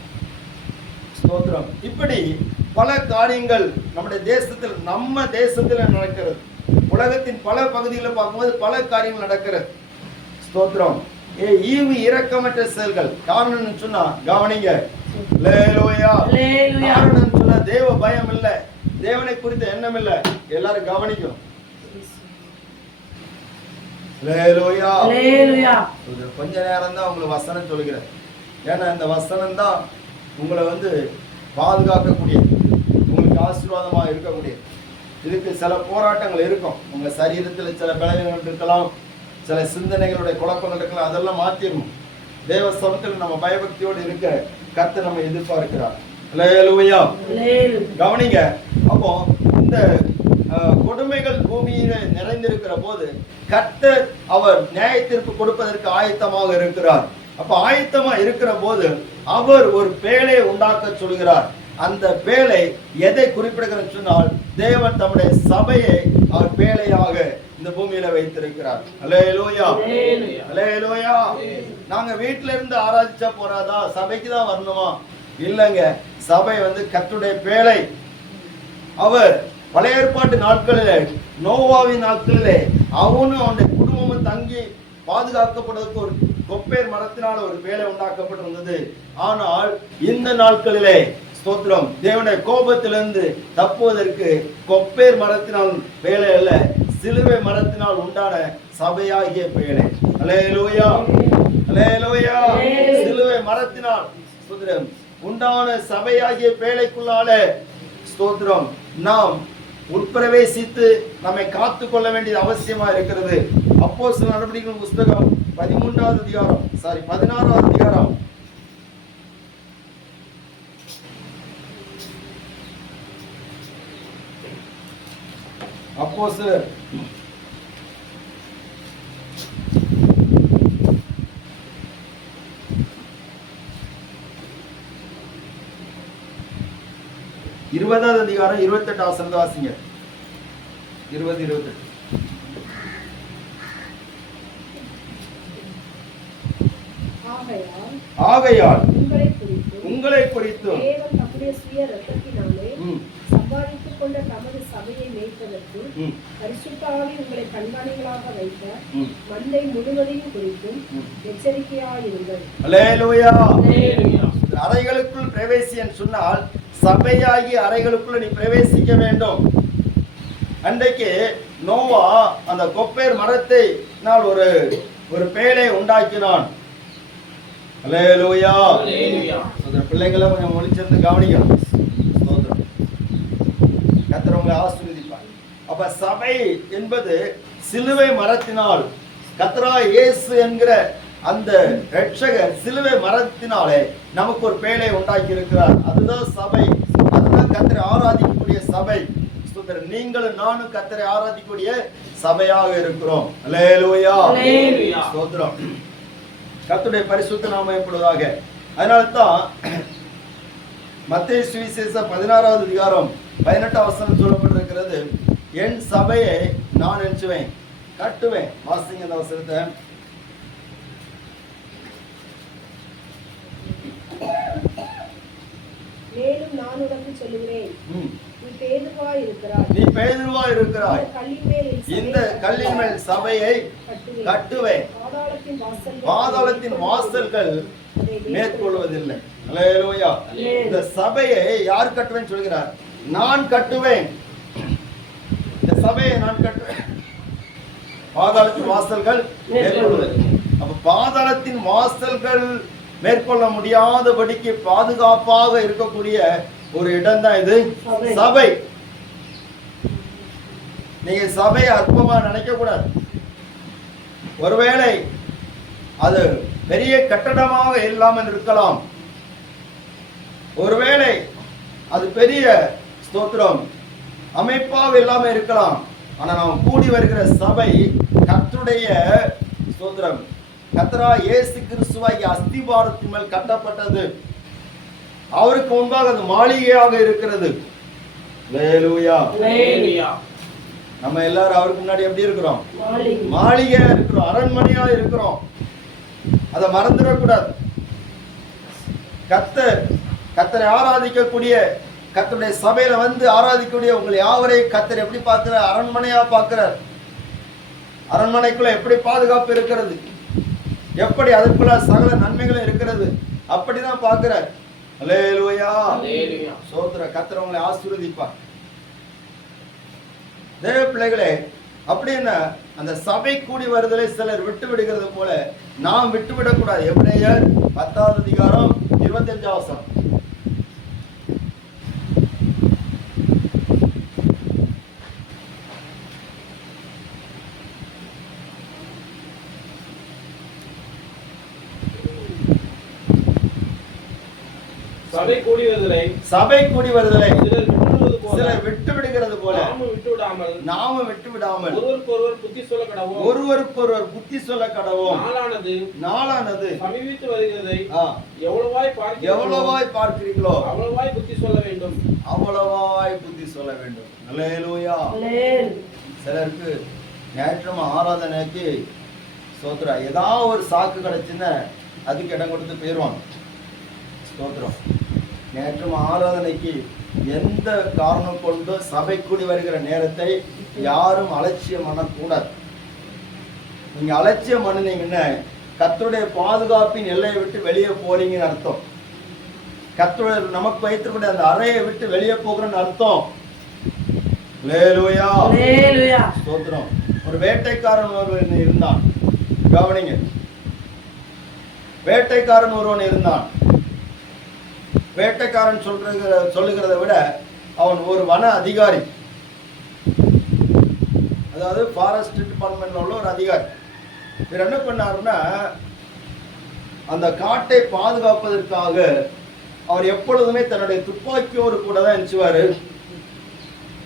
ஸ்தோத்திரம். இப்படி பல காரியங்கள் நம்முடைய தேசத்தில், நம்ம தேசத்தில் நடக்கிறது. உலகத்தின் பல பகுதிகளில் பார்க்கும்போது பல காரியங்கள் நடக்கிறது. ஸ்தோத்திரம். ஈவு இரக்கமற்ற செயல்கள். காரணம் சொன்னா கவனிங்க. காரணம் சொன்னா தேவ பயம் இல்லை, தேவனை குறித்த எண்ணம் இல்லை. எல்லாரும் கவனிக்கும். கொஞ்ச நேரம் தான் உங்களுக்கு வசனம் சொல்லுகிறேன். ஏன்னா இந்த வசனம் தான் உங்களை பாதுகாக்கக்கூடிய, உங்களுக்கு ஆசீர்வாதமா இருக்கக்கூடிய. இதுக்கு சில போராட்டங்கள் இருக்கும். உங்க சரீரத்தில் சில பலவீனங்கள் இருக்கலாம், சில சிந்தனைகளுடைய குழப்பங்கள் இருக்கலாம். அதெல்லாம் மாத்திரணும். தேவ சமத்தில் நம்ம பயபக்தியோடு இருக்க கர்த்தர் நம்ம எதிர்பார்க்கிறார். கவனிங்க. அப்போ இந்த கொடுமைகள் பூமியில நிறைந்திருக்கிற போது கர்த்தர் அவர் நியாய தீர்ப்பு கொடுப்பதற்கு ஆயத்தமாக இருக்கிறார். அப்ப ஆயத்தமா இருக்கிற போது அவர் ஒரு பேழையை உண்டாக்க சொல்கிறார். அந்த பேழை எதை குறிப்பிடுகிறது சொன்னால், தேவன் தம்முடைய சபையை அவர் பேழையாக இந்த பூமியில வைத்திருக்கிறார். அல்லேலூயா. அல்லேலூயா. நாங்க வீட்டுல இருந்து ஆராதிச்சா போறாதா? சபைக்கு தான் வரணுமா? இல்லைங்க. சபை கர்த்தருடைய பேழை. அவர் பழைய ஏற்பாட்டு நாட்களிலே, நோவாவின் நாட்களிலே அவனும் அவனுடைய குடும்பமும் தங்கி பாதுகாக்கப்படுவதற்கு ஒரு கொப்பேர் மரத்தினால் ஒரு பேழை உண்டாக்கப்பட்டிருந்தது. ஆனால் இந்த நாட்களிலே ஸ்தோத்திரம், தேவனுடைய கோபத்திலிருந்து தப்புவதற்கு கொப்பேர் மரத்தினால் பேழை அல்ல, சிலுவை மரத்தினால் உண்டான சபையாகிய பேழை. அல்லேலூயா. அல்லேலூயா. சிலுவை மரத்தினால் ஸ்தோத்திரம் உண்டான சபையாகிய பேழைக்குள்ளாலே ஸ்தோத்திரம் நாம் உட்பிரவேசித்து நம்மை காத்து கொள்ள வேண்டியது அவசியமா இருக்கிறது. அப்போஸ்தலர் நடவடிக்கைகள் புஸ்தகம் 16வது அதிகாரம் அப்போஸ்தலர் 20வது அதிகாரம் 28 வசனம் வாசிங்க. 20-28. ஆகையால் உங்களை குறித்தும் தேவன் தம்முடைய சுய இரத்தத்தினாலே சம்பாதித்துக் கொண்ட தமது சபையை மேய்ப்பதற்கு பரிசுத்த ஆவி உங்களை கண்காணிகளாக வைத்த மந்தை முழுவதையும் குறித்தும் எச்சரிக்கையாயிருங்கள். அல்லேலூயா. அறைகளுக்குள் பிரவேசியன் சொன்னால் சபையாகி அறைகளுக்குள்ள நீ பிரவேசிக்க வேண்டும். அன்றைக்கு நோவா அந்த கொப்பேர் மரத்தை நான் ஒரு பேழை உண்டாக்கினான். அல்லேலூயா. பிள்ளைகளை கொஞ்சம் ஒளிச்சிருந்து கவனிக்கணும். கர்த்தர் உங்களை ஆசீர்வதிப்பார். அப்ப சபை என்பது சிலுவை மரத்தினால் கர்த்தராகிய இயேசு என்கிற அந்த இரட்சகர் சிலுவை மரத்தினாலே நமக்கு ஒரு பேழை உண்டாக்கி இருக்கிறார். அதுதான் சபை. அதுதான் கர்த்தரை ஆராதிக்கக்கூடிய சபை. நீங்களும் நானும் கர்த்தரை ஆராதிக்கக்கூடிய சபையாக இருக்கிறோம். அல்லேலூயா. ஸ்தோத்திரம். கர்த்தருடைய பரிசுத்த நாமம் எப்பொழுதாக. அதனால தான் மத்தேயு சுவிசேஷம் 16வது அதிகாரம் 18ஆம் வசனம் சொல்லப்பட்டிருக்கிறது, என் சபையை நான் நினைச்சுவேன் கட்டுவேன். வாசிங்க அந்த வசனத்தை. மேலும் நான் உனக்கு சொல்லுகிறேன், நீ பேதுருவாய் இருக்கிறாய். இந்த கல்லின் மேல் சபையை கட்டுவேன். பாதாளத்தின் வாசல்கள் மேற்கொள்வதில்லை. அல்லேலூயா. இந்த சபையை யார் கட்டுவேன்னு சொல்கிறார்? நான் கட்டுவேன். இந்த சபையை நான் கட்டுவேன். பாதாளத்தின் வாசல்கள் மேற்கொள்வதில்லை. அப்ப பாதாளத்தின் வாசல்கள் மேற்கொள்ள முடியாதபடிக்கு பாதுகாப்பாக இருக்கக்கூடிய ஒரு இடம் தான் இது சபை. நீங்க சபையை அற்பமா நினைக்க கூடாது. ஒருவேளை அது பெரிய கட்டடமாக இல்லாமல் இருக்கலாம், ஒருவேளை அது பெரிய ஸ்தோத்திரம் அமைப்பாக இல்லாம இருக்கலாம். ஆனா நாம் கூடி வருகிற சபை கர்த்தருடைய ஸ்தோத்திரம் கர்த்தராகிய இயேசு கிறிஸ்துவாகிய அஸ்திபாரத்தின் மேல் கட்டப்பட்டது. அவருக்கு முன்பாக அது மாளிகையாக இருக்கிறது. அல்லேலூயா. நம்ம எல்லாரும் அவருக்கு முன்னாடி எப்படி இருக்கிறோம்? மாளிகையா இருக்கிறோம், அரண்மனையா இருக்கிறோம். அதை மறந்துடக்கூடாது. கர்த்தரை ஆராதிக்கக்கூடிய கர்த்தருடைய சபையில வந்து ஆராதிக்கக்கூடிய உங்களை யாவரையும் கர்த்தர் எப்படி பார்க்கிறார்? அரண்மனையா பார்க்கிறார். அரண்மனைக்குள்ள எப்படி பாதுகாப்பு இருக்கிறது, எப்படி அதற்குள்ள சகல நன்மைகளும் இருக்கிறது, அப்படிதான் பார்க்கிறார். அல்லேலூயா. சோத்திர. கர்த்தர் உங்களை ஆசீர்வதிப்பார். தேவ பிள்ளைகளே, அப்படின்னா அந்த சபை கூடி வருதலை சிலர் விட்டு விடுகிறது போல நாம் விட்டு விடக்கூடாது. எபிரேயர் 10வது அதிகாரம் 25ஆம் வசனம். சபை கூடி வருதலை சிலர் விட்டு விடுகிறது போல நாமும் விட்டு விடாமல் ஒருவருக்கொருவர் புத்தி சொல்ல கடவோம். நாளானது சமீபித்து வருகிறதை எவ்வளவாய் பார்க்கிறீர்களோ அவ்வளவாய் புத்தி சொல்ல வேண்டும். அல்லேலூயா. சிலருக்கு ஞாயிற்றுக்கிழமை ஆராதனைக்கு ஸ்தோத்திரம் ஏதாவது ஒரு சாக்கு கிடைச்சுன்னா அதுக்கு இடம் கொடுத்து போயிடுவாங்க. ஸ்தோத்திரம். நேற்றும் ஆராதனைக்கு எந்த காரணம் கொண்டு சபை கூடி வருகிற நேரத்தை யாரும் அலட்சியம் பண்ணக்கூடாது. நீங்க அலட்சியம் பண்ணினீங்கன்னா கர்த்தருடைய பாதுகாப்பின் எல்லையை விட்டு வெளியே போறீங்கன்னு அர்த்தம். கர்த்தருடைய நமக்கு வைத்திருக்கிற அந்த அறையை விட்டு வெளியே போகிறன்னு அர்த்தம். அல்லேலூயா. ஸ்தோத்திரம். ஒரு வேட்டைக்காரன் ஒருவன் இருந்தான். கவனிங்க. வேட்டைக்காரன் ஒருவன் இருந்தான். வேட்டைக்காரன் சொல்லுகிறத விட அவன் ஒரு வன அதிகாரி, அதாவது ஃபாரஸ்ட் டிபார்ட்மெண்ட்ல உள்ள ஒரு அதிகாரி. இவர் என்ன பண்ணாருன்னா, அந்த காட்டை பாதுகாப்பதற்காக அவர் எப்பொழுதுமே தன்னுடைய துப்பாக்கியோடு கூட தான் இருந்துச்சுவாரு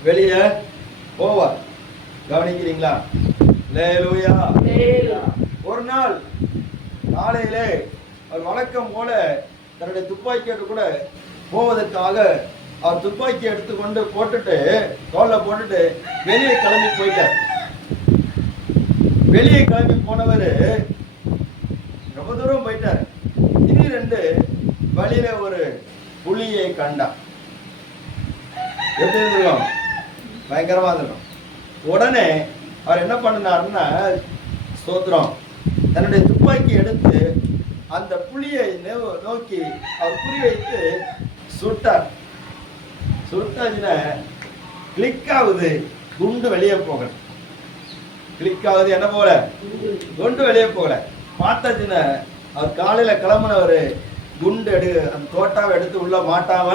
வெளியே போவார். கவனிக்கிறீங்களா? அல்லேலூயா. ஒரு நாள் காலையிலே அவர் வழக்கம் போல தன்னுடைய துப்பாக்கியோடு கூட போவதற்காக அவர் துப்பாக்கி எடுத்துக்கொண்டு போட்டுட்டு தோல்ல போட்டுட்டு வெளியே கிளம்பி போயிட்டார். வெளியே கிளம்பி போனவர் ரொம்ப தூரம் போயிட்டார். திடீரென்று வழியில ஒரு புலியை கண்டான். எப்படி இருந்திருக்கும்? பயங்கரமா இருந்திருக்கும். உடனே அவர் என்ன பண்ணினாருன்னா, ஸ்தோத்திரம், தன்னுடைய துப்பாக்கி எடுத்து அந்த புலியை நோக்கி அவர் குறி வைத்து சுட்டார். சுட்டாச்சுன்னா கிளிக் ஆகுது, குண்டு வெளியே போகல. கிளிக் ஆகுது, என்ன போல? குண்டு வெளியே போகல. பார்த்தாச்சுன்னா அவர் காலையில கிளம்புனவர் குண்டு அந்த தோட்டாவை எடுத்து உள்ள மாட்டாம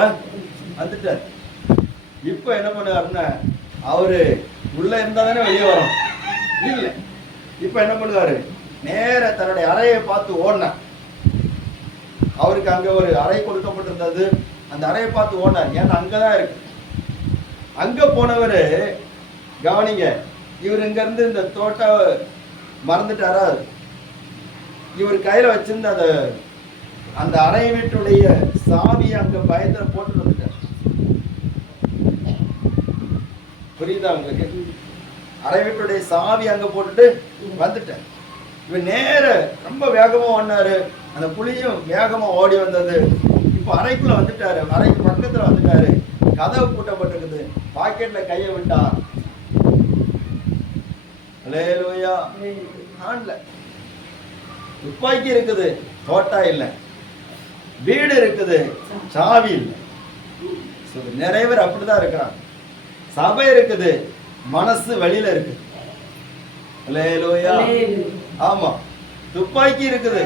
வந்துட்டார். இப்ப என்ன பண்ணுவாருன்னா, அவரு உள்ள இருந்தா தானே வெளியே வரும், இல்ல. இப்ப என்ன பண்ணுவாரு, நேர தன்னுடைய அறையை பார்த்து ஓடினார். அவருக்கு அங்க ஒரு அறை கொடுக்கப்பட்டிருந்தது, அந்த அறையை பார்த்து ஓடினார். ஏன்னா அங்கதான் இருக்கு. அங்க போனவர் கவனிங்க, இவர் இங்க இருந்து இந்த தோட்டாவை மறந்துட்டாரா? இவர் கையில வச்சிருந்த அந்த அறை வீட்டுடைய சாவியை அங்க பயத்துல போட்டு வந்துட்டார். புரியுதா உங்களுக்கு? அறை வீட்டுடைய சாவி அங்க போட்டுட்டு வந்துட்டார். இவர் நேர ரொம்ப வேகமா ஓடினாரு. அந்த புலியும் வேகமா ஓடி வந்தது. இப்ப அறைக்குள்ள வந்துட்டாரு. அறைக்கு பக்கத்துல வந்துட்டாரு. கதவு பூட்டப்பட்டிருக்குது. பாக்கெட்ல கையை விட்டா, அல்லேலூயா, ஆன்ல துப்பாக்கி இருக்குது, தோட்டா இல்ல. வீடு இருக்குது, சாவி இல்லை. நிறைய பேர் அப்படிதான் இருக்கிறாங்க. சபை இருக்குது, மனசு வெளியில இருக்கு. அல்லேலூயா, ஆமா. துப்பாக்கி இருக்குது,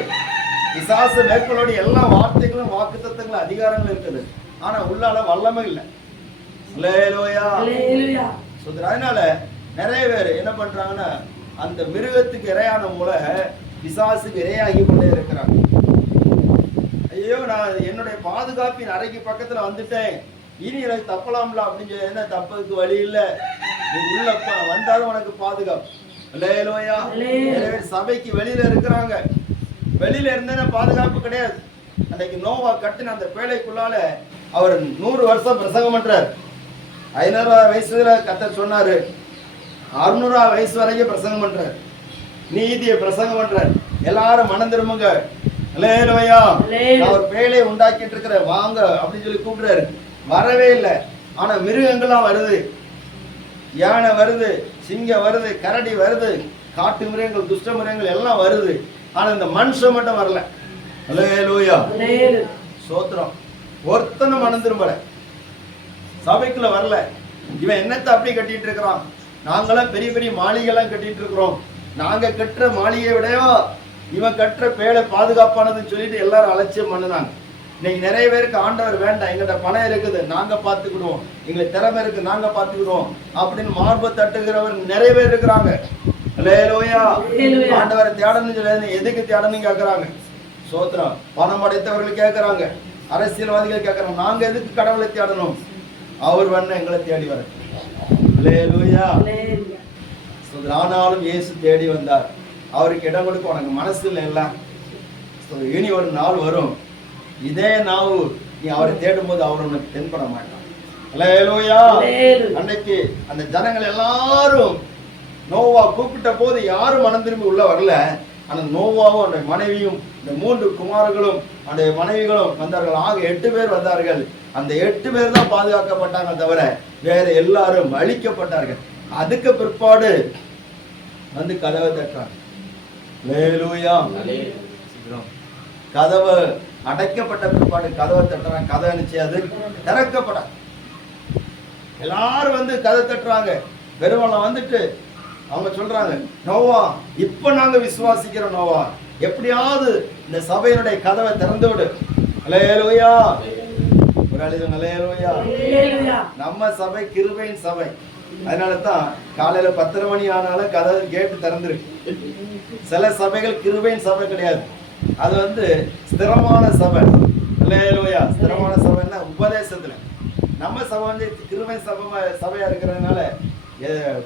பிசாசு மேற்கொள்ளோட எல்லா வார்த்தைகளும் வாக்குத்தத்தங்களும் அதிகாரங்களும் இருக்குது. ஆனா உள்ளால வல்லமை இல்லை. அல்லேலூயா. அதனால நிறைய பேர் என்ன பண்றாங்கன்னா, அந்த மிருகத்துக்கு இரையான மூல பிசாசுக்கு இரையாகி கொண்டே இருக்கிறாங்க. ஐயோ, நான் என்னுடைய பாதுகாப்பின் அறைக்கு பக்கத்துல வந்துட்டேன், இனி எனக்கு தப்பலாம்ல அப்படின்னு சொல்லி, என்ன தப்பதுக்கு வழி இல்லை, நீ உள்ள வந்தாலும் உனக்கு பாதுகாப்பு. அல்லேலூயா. எனவே சபைக்கு வெளியில இருக்கிறாங்க. வெளியில இருந்தேன்னா பாதுகாப்பு கிடையாது. அன்னைக்கு நோவா கட்டின அந்த பேழைக்குள்ளால அவர் 100 வருஷம் பிரசங்கம் பண்றார். 500 வயசுல கர்த்தர் சொன்னாரு, 600 வயசு வரைக்கும் பிரசங்கம் பண்றார். நீதியை பிரசங்கம் பண்றார். எல்லாரும் மனம் திரும்புங்க. அல்லேலூயா. அவர் பேழையை உண்டாக்கிட்டு இருக்கிற வாங்க அப்படின்னு சொல்லி கூப்பிடுறாரு. வரவே இல்லை. ஆனா மிருகங்கள்லாம் வருது, யானை வருது, சிங்கம் வருது, கரடி வருது, காட்டு மிருகங்கள், துஷ்ட மிருகங்கள் எல்லாம் வருது. ஆனா இந்த மனுஷன் மட்டும் வரல. அல்லேலூயா, சோத்திரம். ஒருத்தனும் மனம் திரும்பல, சபைக்குள்ள வரல. இவன் என்னத்தை அப்படி கட்டிட்டு இருக்கிறான்? நாங்களாம் பெரிய பெரிய மாளிகைலாம் கட்டிட்டு இருக்கிறோம். நாங்க கட்டுற மாளிகையை விடையோ இவன் கட்டுற பேழை பாதுகாப்பானதுன்னு சொல்லிட்டு எல்லாரும் அலட்சியம் பண்ணுனாங்க. இன்னைக்கு நிறைய பேருக்கு ஆண்டவர் வேண்டாம், எங்கிட்ட பணம் இருக்குது, நாங்க பார்த்துக்கிடுவோம், எங்களுக்கு திறமை இருக்கு, நாங்க பார்த்துக்கிடுவோம் அப்படின்னு மார்பு தட்டுகிறவர் நிறைய பேர் இருக்கிறாங்க. அல்லேலூயா. ஆண்டவரை தேடணும்னு சொல்லி எதுக்கு தேடணும் கேட்கறாங்க. சோத்திரம். பணம் படைத்தவர்கள் கேட்கறாங்க, அரசியல்வாதிகள் கேட்கறாங்க, நாங்க எதுக்கு கடவுளை தேடணும்? அவர் வேணா எங்களை தேடி வர. அல்லேலூயா. ஆனாலும் இயேசு தேடி வந்தார். அவருக்கு இடம் கொடுக்க உனக்கு மனசு இல்லை. இனி ஒரு நாள் வரும், இதே நாவு நீ அவரை தேடும் போது அவர் உனக்கு தென்பட மாட்டான். அல்லேலூயா. அன்னைக்கு அந்த ஜனங்கள் எல்லாரும் நோவா கூப்பிட்ட போது யாரும் மனம் திரும்பி உள்ள வரல. ஆனா நோவாவும் அந்த மனைவியும், இந்த 3 குமாரர்களும் அந்த மனைவிகளும் வந்தார்கள். ஆக 8 பேர் வந்தார்கள். அந்த 8 பேர் தான் பாதுகாக்கப்பட்டாங்க, தவிர வேற எல்லாரும் அழிக்கப்பட்டார்கள். அதுக்கு பிற்பாடு வந்து கதவை தட்டுறாங்க. அல்லேலூயா. கதவு அடைக்கப்பட்ட பிற்பாடு கதவை தட்டுறாங்க. கதவை நிச்சயாது திறக்கப்பட எல்லாரும் வந்து கதை தட்டுறாங்க. பெருமளம் வந்துட்டு அவங்க சொல்றாங்க, நோவா, இப்ப நாங்க விசுவாசிக்கிறோம். நோவா, எப்படியாவது இந்த சபையினுடைய கதவை திறந்து விடு. அல்லேலூயா. ஒரு அழிவு. அல்லேலூயா. நம்ம சபை கிருபையின் சபை. அதனாலதான் காலையில 10:30 மணி ஆனாலும் கதவு கேட்டு திறந்துருக்கு. சில சபைகள் கிருபையின் சபை கிடையாது, அது வந்து ஸ்திரமான சபை. அல்லேலூயா. ஸ்திரமான சபைன்னா உபதேசத்துல. நம்ம சபை வந்து கிருபை சபையா இருக்கிறதுனால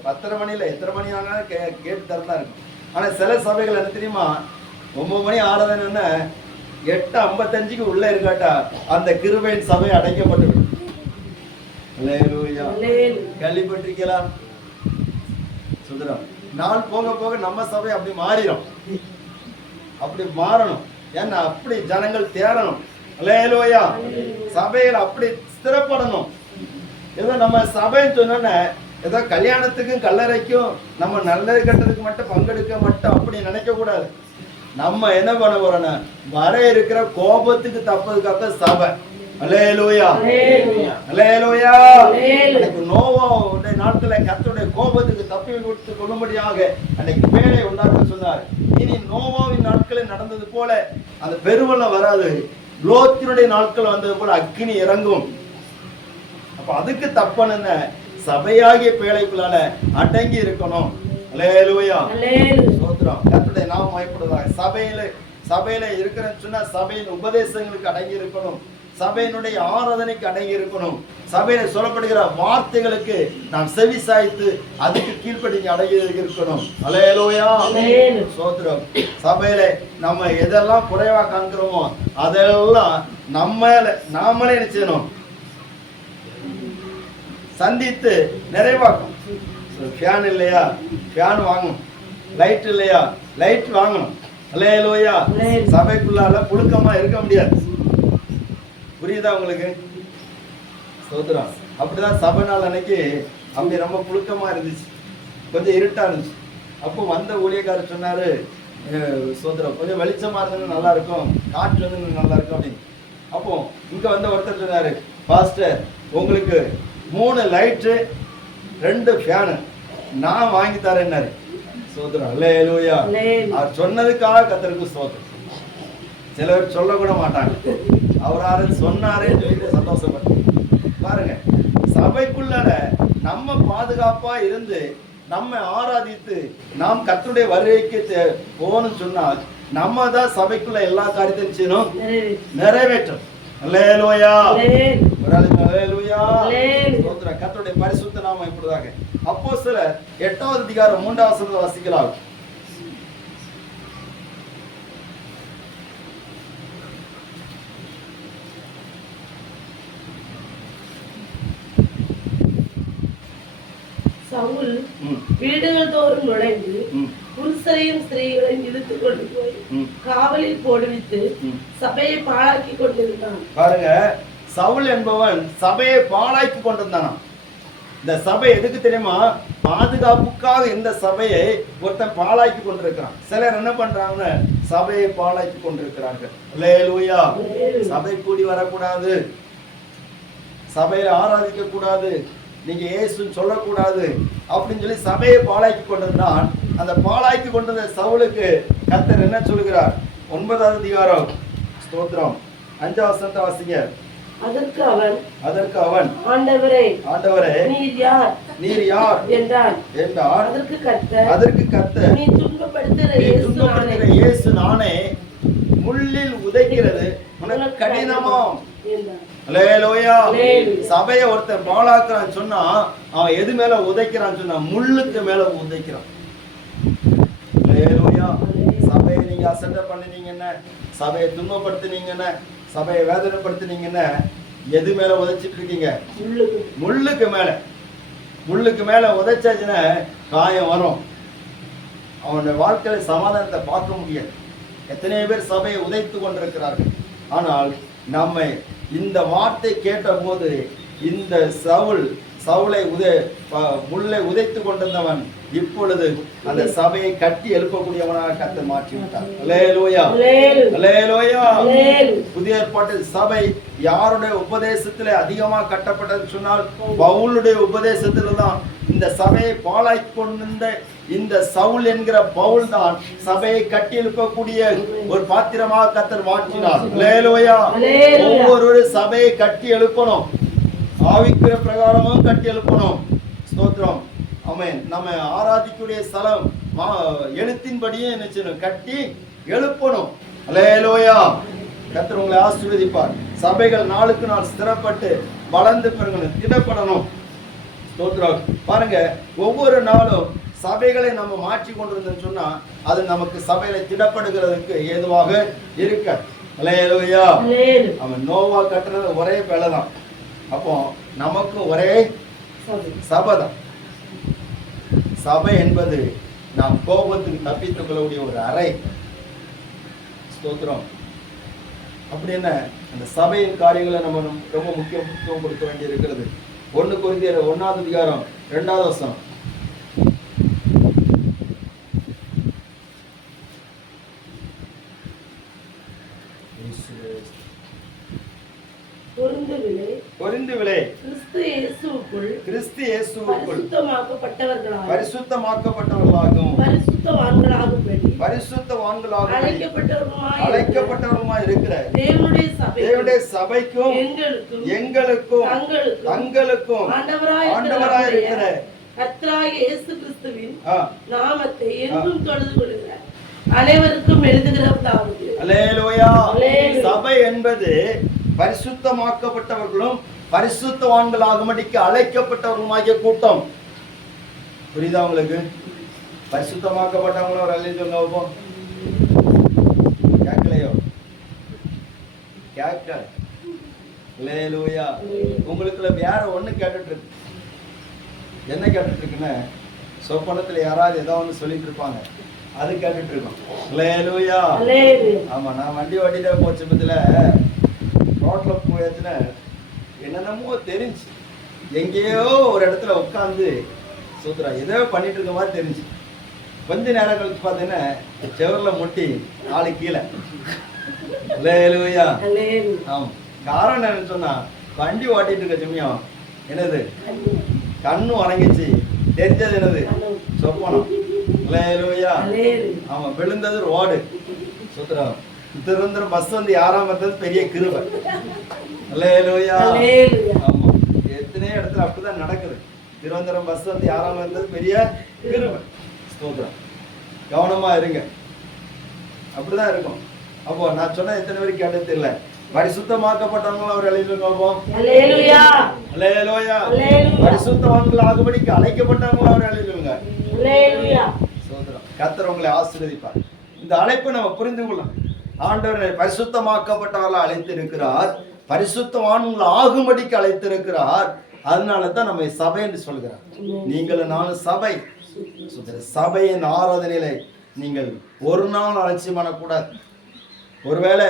10:30 மணியில எத்தனை மணி ஆனாலும் கேட்டு திறந்தா இருக்கும். ஆனா சில சபைகள் என்ன தெரியுமா, 9 மணி ஆறதுன்னு 8:55 உள்ள இருக்காட்டா அந்த கிருபையின் சபை அடைக்கப்பட்டு. அல்லேலூயா. கேள்விப்பட்டிருக்கலாம். சுந்தரம். நாள் போக போக நம்ம சபை அப்படி மாறிடும். அப்படி மாறணும். ஏன்னா அப்படி ஜனங்கள் தேடணும். அல்லேலூயா. சபையில அப்படி ஸ்திரப்படணும். ஏதோ நம்ம சபைன்னு சொன்னோன்னே ஏதோ கல்யாணத்துக்கும் கல்லறைக்கும் நம்ம நல்லது கெட்டதுக்கு மட்டும் பங்கெடுக்க மட்டும் அப்படி நினைக்க கூடாது. நம்ம என்ன பண்ண போறோம்னா வர இருக்கிற கோபத்துக்கு தப்பதுக்காக சபை. அல்லேலூயா, அல்லேலூயா. அன்னைக்கு நோவாவுடைய நாட்களை கர்த்தருடைய கோபத்துக்கு தப்பி கொடுத்து கொள்ளும்படியாக அன்னைக்கு பேழை உண்டாக்க சொன்னார். இனி நோவாவின் நாட்களில் நடந்தது போல அந்த பெருவெள்ளம் வராது. லோத்தினுடைய நாட்கள் வந்தது போல அக்கினி இறங்கும். அப்ப அதுக்கு தப்பன சபையாகிய பேழைக்குள்ளால அடங்கி இருக்கணும். அல்லேலூயா, ஸ்தோத்திரம். கர்த்தருடைய நாமம் மகிமைப்படுவதாக. சபையில இருக்கிறேன்னு சொன்னா சபையின் உபதேசங்களுக்கு அடங்கி இருக்கணும். சபையினுடைய ஆராதனைக்கு அடங்கி இருக்கணும். சபையில சொல்லப்படுகிற வார்த்தைகளுக்கு நாம் செவி சாய்த்து அதுக்கு கீழ்ப்படிஞ்சு அடங்கி இருக்கணும். அல்லேலூயா, ஸ்தோத்திரம். சபையில நம்ம எதெல்லாம் குறைவா காண்கிறோமோ அதெல்லாம் நாமளே என்ன செய்யணும், சந்தித்து நிறைவாக்கும். ஃபேன் இல்லையா, ஃபேன் வாங்கணும். லைட் இல்லையா, லைட் வாங்கணும். அல்லேலூயா. சபைக்குள்ளால புழுக்கமா இருக்க முடியாது. புரியுதா உங்களுக்கு? ஸ்தோத்திரம். அப்படிதான் சபை நாள் அன்னைக்கு அப்படி ரொம்ப புழுக்கமா இருந்துச்சு, கொஞ்சம் இருட்டா இருந்துச்சு. அப்போ வந்த ஊழியக்காரர் சொன்னாரு, ஸ்தோத்திரம், கொஞ்சம் வெளிச்சமா இருந்தது நல்லா இருக்கும், காற்று வந்து நல்லா இருக்கும் அப்படின்னு. அப்போ இங்க வந்த ஒருத்தர் சொன்னாரு, பாஸ்டர் உங்களுக்கு 3 லைட்டு 2 ஃபேனு நான் வாங்கி தரேன்னாரு. ஸ்தோத்திரம், அல்லேலூயா. அவர் சொன்னதுக்காக கர்த்தருக்கு ஸ்தோத்திரம். சிலர் சொல்ல கூட மாட்டாங்க, அவராரு சொன்னாரே சொல்லிட்டு சந்தோஷப்பட்டு பாருங்க. சபைக்குள்ள நம்ம பாதுகாப்பா இருந்து நம்ம ஆராதித்து நாம் கர்த்தருடைய வருகைக்கு போகணும்னு சொன்னால் நம்ம தான் சபைக்குள்ள எல்லா காரியத்தையும் செய்யணும், நிறைவேற்றும். அல்லேலூயா, அல்லேலூயா. ஸ்தோத்திரம். கர்த்தருடைய பரிசுத்த நாமம் இப்படிதாக. அப்போஸ்தலர் 8வது அதிகாரம் 3வது வசனத்தை வாசிக்கலாம். சவுல் வீடுகள் தோறும் நுழைந்து புருஷரையும் ஸ்திரீகளையும் இழுத்து கொண்டு போய் காவலில் போடுவித்து சபையை பாழாக்கி கொண்டிருந்தான். பாருங்க, சவுல் என்பவன் சபையை பாழாக்கி கொண்டிருந்தானா. இந்த சபை எதுக்கு தெரியுமா? பாதுகாப்புக்காக இந்த சபையை ஒருத்தன் பாழாக்கி கொண்டிருக்கிறான். சிலர் என்ன பண்றாங்கன்னு சபையை பாழாக்கி கொண்டிருக்கிறார்கள். அல்லேலூயா. சபை கூடி வரக்கூடாது, சபையை ஆராதிக்க கூடாது, நீங்க இயேசுன்னு சொல்லக்கூடாது அப்படின்னு சொல்லி சபையை பாழாக்கி கொண்டிருந்தான். அந்த பாழாக்கி கொண்டிருந்த சவுலுக்கு கர்த்தர் என்ன சொல்கிறார்? 9வது அதிகாரம், ஸ்தோத்திரம், 5வது வசனத்தை வாசிங்க. அதற்கு அவன் ஆண்டவரே நீர் யார் என்றார். அதற்கு கர்த்தர் நீ துன்பப்படுத்துகிற இயேசு நானே, முள்ளில் உதைக்கிறது உனக்கு கடினமோ என்றார். அல்லேலூயா. சபையை ஒருத்தர் பாழாக்குறான்னு சொன்னா அவன் எது மேல உதைக்கிறான்னு சொன்னா முள்ளுக்கு மேல உதைக்கிறான். அல்லேலூயா. சபையை நீங்க அசட்டை பண்ணினீங்கன்னு, சபையை துன்பப்படுத்தினீங்கன்னு, சபையை வேதனைப்படுத்தினீங்கன்னு எது மேல உதைச்சிட்டு இருக்கீங்க? முள்ளுக்கு மேல உதைச்சாச்சுன்னா காயம் வரும். அவனுடைய வாழ்க்கையில சமாதானத்தை பார்க்க முடியாது. எத்தனை பேர் சபையை உதைத்து கொண்டிருக்கிறார்கள். ஆனால் நம்மை இந்த வார்த்தை கேட்ட போது இந்த சவுளை முள்ளை உதைத்து கொண்டிருந்தவன் இப்பொழுது அந்த சபையை கட்டி எழுப்பக்கூடியவனாக கர்த்தர் மாற்றி விட்டார். அல்லேலூயா, அல்லேலூயா. புதிய ஏற்பாட்டில் சபை யாருடைய உபதேசத்திலே அதிகமாக கட்டப்பட்டதுன்னு சொன்னால் பவுலுடைய உபதேசத்துல தான். இந்த சபையை பாழாக்கி கொண்டிருந்த இந்த சவுல் என்கிற பவுல் தான் சபையை கட்டி எழுப்பக்கூடிய ஒரு பாத்திரமாக கர்த்தர் மாற்றினார். அல்லேலூயா. ஒவ்வொரு சபையை கட்டி எழுப்பணும், ஆவிக்கிற பிரகாரமும் கட்டி எழுப்பணும். ஸ்தோத்திரம், ஆமென். நம்ம ஆராதிக்கூடிய ஸ்தலம் எழுத்தின்படியே என்ன செய்யணும்? கட்டி எழுப்பணும். அல்லேலூயா. கர்த்தர் உங்களை ஆசீர்வதிப்பார். சபைகள் நாளுக்கு நாள் ஸ்திரப்பட்டு வளர்ந்து பெருங்கணும், திடப்படணும். ஸ்தோத்திரம். பாருங்க, ஒவ்வொரு நாளும் சபைகளை நம்ம மாற்றி கொண்டிருந்தோம்னு சொன்னா அது நமக்கு சபையில திடப்படுகிறதுக்கு ஏதுவாக இருக்க. அல்லேலூயா. அவன் நோவா கட்டுறது ஒரே வேலைதான். அப்போ நமக்கு ஒரே சபை தான். சபை என்பது நாம் கோபத்துக்கு தப்பித்துக் கொள்ளக்கூடிய ஒரு அறை. ஸ்தோத்திரம். அப்படின்னு அந்த சபையின் காரியங்களை நம்ம ரொம்ப முக்கியத்துவம் கொடுக்க வேண்டி இருக்கிறது. 1 கொரிந்தியர் 1ஆம் அதிகாரம் 2ஆவது வசனம். கொரிந்துவிலே கிறிஸ்து இயேசுவுக்குள் பரிசுத்தமாக்கப்பட்டவர்களாகவும் பரிசுத்தவான்களாகவும் அழைக்கப்பட்டவர்களுமாய் இருக்கிற தேவனுடைய சபைக்கும் எங்களுக்கும் தங்களுக்கும் ஆண்டவராய் இருக்கிற கர்த்தராகிய இயேசு கிறிஸ்துவின் நாமத்தை என்றும் தொழுது கொள்கிறார் அனைவருக்கும் எழுதுகிறதாவது. அல்லேலூயா. சபை என்பது பரிசுத்தமாக்கப்பட்டவர்களும் பரிசுத்தவான்களாகும்படிக்கு அழைக்கப்பட்டவர்களுமாகிய கூட்டம். புரியுதா உங்களுக்கு? பரிசுத்தமாக்கப்பட்டவங்களும் ஒரு அல்லேலூயா கேட்கலையோ? கேட்க அல்லேலூயா. உங்களுக்குள்ள வேற ஒண்ணு கேட்டுட்டு இருக்கு. என்ன கேட்டுட்டு இருக்குன்னு சொப்பனத்துல யாராவது ஏதோ ஒன்று சொல்லிட்டு இருப்பாங்க, அது கேட்டுட்டு இருக்கோம். அல்லேலூயா. ஆமா, நான் வண்டி ஓட்டிட்டு போச்சு பத்தில ரோட்ல போயாச்சுன்னா என்னென்னமோ தெரிஞ்சு எங்கேயோ ஒரு இடத்துல உட்காந்து சூத்திரா ஏதோ பண்ணிட்டு இருக்க மாதிரி தெரிஞ்சு. கொஞ்ச நேரம் கழிச்சு பார்த்தீங்கன்னா செவரில் முட்டி நாளை கீழே. அல்லேலூயா. ஆமா, காரணம் என்னன்னு சொன்னா வண்டி ஓட்டிட்டு இருக்க சமயம் என்னது கண்ணு உறங்கிச்சு. தெரிஞ்சது என்னது சொப்பனம். அல்லேலூயா. ஆமா, விழுந்தது ரோடு. சூத்திரம் திருவனந்தபுரம் பஸ் வந்து 6ஆம் வந்தது பெரிய கிருபை. அல்லேலூயா. ஆமா, எத்தனையோ இடத்துல அப்படிதான் நடக்குது. திருவனந்தபுரம் பஸ் வந்து 6ஆம் வந்தது பெரிய கிருபை. ஸ்தோத்திரம். கவனமா இருங்க, அப்படிதான் இருக்கும். அப்போ நான் சொன்ன எத்தனை பேருக்கு கேட்டது தெரியல. பரிசுத்தமாக்கப்பட்டவங்களும் அவர் அல்லேலூயா. அல்லேலூயா. பரிசுத்தவான்கள் ஆகும்படிக்கு அழைக்கப்பட்டவங்களும் அவர் அல்லேலூயா. ஸ்தோத்திரம். கர்த்தர் உங்களை ஆசீர்வதிப்பார். இந்த அழைப்பை நம்ம புரிந்து கொள்ளலாம். ஆண்டவர் பரிசுத்தமாக்கப்பட்டவர்களை அழைத்திருக்கிறார், பரிசுத்தவான்கள் ஆகும்படிக்கு அழைத்திருக்கிறார். அதனால தான் நம்ம சபை என்று சொல்கிறார். நீங்கள் நானும் சபை. சபையின் ஆராதனையில நீங்கள் ஒரு நாள் அலட்சியம் பண்ணக்கூடாது. ஒருவேளை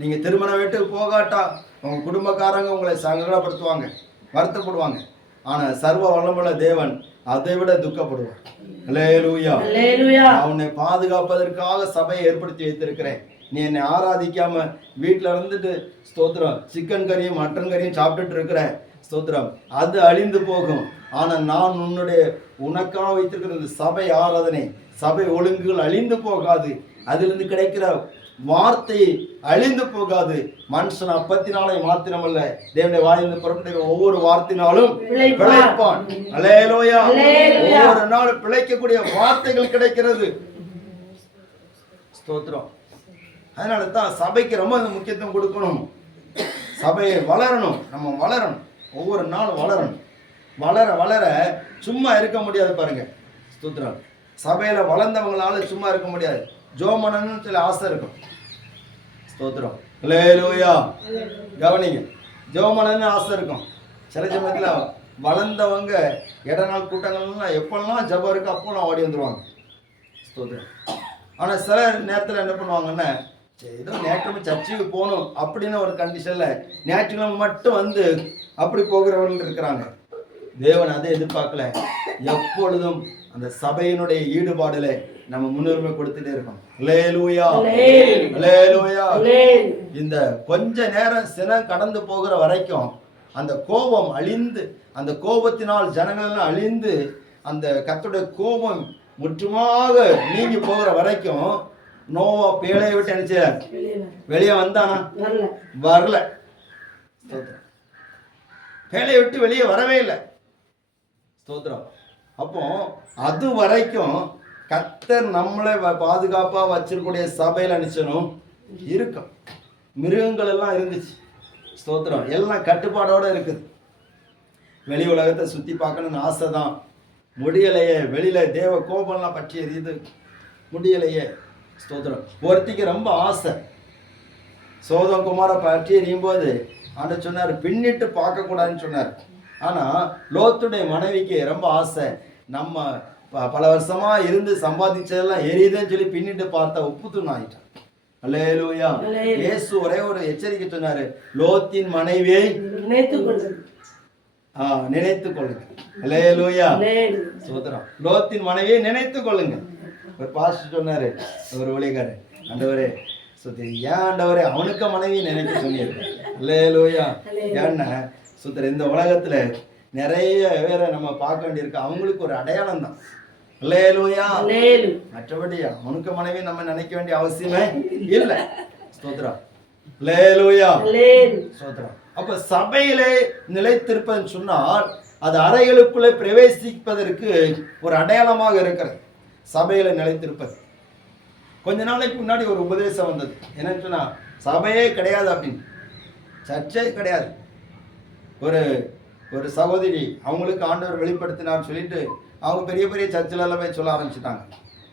நீங்க திருமண வீட்டுக்கு போகாட்டா உங்க குடும்பக்காரங்க உங்களை சங்கடப்படுத்துவாங்க, வருத்தப்படுவாங்க. ஆனா சர்வ வல்லமையுள்ள தேவன் அதை விட துக்கப்படுவார். அல்லேலூயா. நான் உன்னை பாதுகாப்பதற்காக சபையை ஏற்படுத்தி வைத்திருக்கிறேன். நீ என்னை ஆராதிக்காம வீட்டுல இருந்துட்டு ஸ்தோத்திரம் சிக்கன் கறியும் மட்டன் கறியும் சாப்பிட்டுட்டு இருக்கிற ஸ்தோத்திரம், அது அழிந்து போகும். ஆனா நான் உனக்காக வைத்திருக்கிற இந்த சபை ஆராதனை, சபை ஒழுங்குகள் அழிந்து போகாது. அதிலிருந்து கிடைக்கிற வார்த்தை அழிந்து போகாது. மனுஷன் அப்பத்தினாலே மாத்திரமல்ல, தேவனுடைய வாயிலிருந்து புறப்படுகிற ஒவ்வொரு வார்த்தையினாலும் பிழைப்பான். அல்லேலூயா. ஒவ்வொரு நாள் பிழைக்கக்கூடிய வார்த்தைகள் கிடைக்கிறது. ஸ்தோத்திரம். அதனால தான் சபைக்கு ரொம்ப முக்கியத்துவம் கொடுக்கணும். சபையை வளரணும், நம்ம வளரணும், ஒவ்வொரு நாளும் வளரணும். வளர வளர சும்மா இருக்க முடியாது. பாருங்க ஸ்தோத்திரம். சபையில வளர்ந்தவங்களால சும்மா இருக்க முடியாது. ஜோமனன்னு சில ஆசை இருக்கும். ஸ்தோத்திரம். அல்லேலூயா. கவனிங்க, ஜோமனன்னு ஆசை இருக்கும். சில சமயத்துல வளர்ந்தவங்க இடநாள் கூட்டங்கள்லாம் எப்பெல்லாம் ஜபம் இருக்கு அப்போலாம் ஓடி வந்துருவாங்க. ஸ்தோத்திரம். ஆனா சில நேரத்துல என்ன பண்ணுவாங்கன்னா, ஏதோ ஞாயிற்றுக்கிழமை சர்ச்சுக்கு போகணும் அப்படின்னு ஒரு கண்டிஷன்ல ஞாயிற்றுக்கிழமை மட்டும் வந்து அப்படி போகிறவர்கள் இருக்கிறாங்க. தேவன் அதை எதிர்பார்க்கல. எப்பொழுதும் அந்த சபையினுடைய ஈடுபாடுல நம்ம முன்னுரிமை கொடுத்துட்டே இருக்கோம். அல்லேலூயா. அல்லேலூயா. இந்த கொஞ்ச நேரம் சினம் கடந்து போகிற வரைக்கும் அந்த கோபம் அழிந்து, அந்த கோபத்தினால் ஜனங்கள் அழிந்து, அந்த கர்த்தருடைய கோபம் முற்றுமாக நீங்கி போகிற வரைக்கும் நோவா பேழையை விட்டு நினைச்ச வெளியே வந்தானா? வரல. பேழையை விட்டு வெளியே வரவே இல்லை. ஸ்தோத்திரம். அப்போ அது வரைக்கும் கர்த்தர் நம்மளை பாதுகாப்பா வச்சிருக்கூடிய சபையில நிச்சயம் இருக்கும். மிருகங்கள் எல்லாம் இருந்துச்சு. ஸ்தோத்திரம். எல்லாம் கட்டுப்பாடோட இருக்குது. வெளி உலகத்தை சுத்தி பார்க்கணும்னு ஆசை தான், முடியலையே. வெளியில தேவ கோபம்லாம் பற்றி எரியுது, முடியலையே. ஸ்தோத்திரம். ஒருத்திக்கு ரொம்ப ஆசை. சோதம் குமார பற்றி எரியும் போது ஆண்டவர் சொன்னார், பின்னிட்டு பார்க்க கூடாதுன்னு சொன்னார். ஆனா லோத்துடைய மனைவிக்கு ரொம்ப ஆசை. நம்ம பல வருஷமா இருந்து சம்பாதிச்சதெல்லாம் எரியுதுன்னு சொல்லி பின்னிட்டு பார்த்தா உப்பு தூண் ஆயிட்டான். அல்லேலூயா. அல்லேலூயா. இயேசு ஒரே ஒரு எச்சரிக்கை சொன்னாரு, லோத்தின் மனைவியை நினைத்துக் கொள்ளுங்கள். நினைத்துக் கொள்ளுங்க. அல்லேலூயா. அல்லேலூயா. சோதரம், லோத்தின் மனைவியை நினைத்துக் கொள்ளுங்க. ஒரு பாஸ்டர் சொன்னாரு, ஒரு ஊழியக்காரர், ஆண்டவரே சுத்தி ஏன் ஆண்டவரே அவனுக்கு மனைவியை நினைக்க சொன்னீர். அல்லேலூயா. ஏன்னா சுத்தர் இந்த உலகத்துல நிறைய பேரை நம்ம பார்க்க வேண்டியிருக்கு, அவங்களுக்கு ஒரு அடையாளம் தான். அல்லேலூயா. மற்றபடி அவனுக்கு மனைவி நம்ம நினைக்க வேண்டிய அவசியமே இல்லை. ஸ்தோத்திரம். அல்லேலூயா. ஸ்தோத்திரம். அப்ப சபையிலே நிலைத்திருப்பதுன்னு சொன்னால் அது அறைகளுக்குள்ளே பிரவேசிப்பதற்கு ஒரு அடையாளமாக இருக்கிறது. சபையில நிலைத்திருப்பது. கொஞ்ச நாளைக்கு முன்னாடி ஒரு உபதேசம் வந்தது, என்னன்னு சொன்னா சபையே கிடையாது அப்படின்னு, சர்ச்சே கிடையாது. ஒரு ஒரு சகோதரி அவங்களுக்கு ஆண்டவர் வெளிப்படுத்தினான்னு சொல்லிட்டு அவங்க பெரிய பெரிய சர்ச்சில் எல்லாம் போய் சொல்ல ஆரம்பிச்சுட்டாங்க.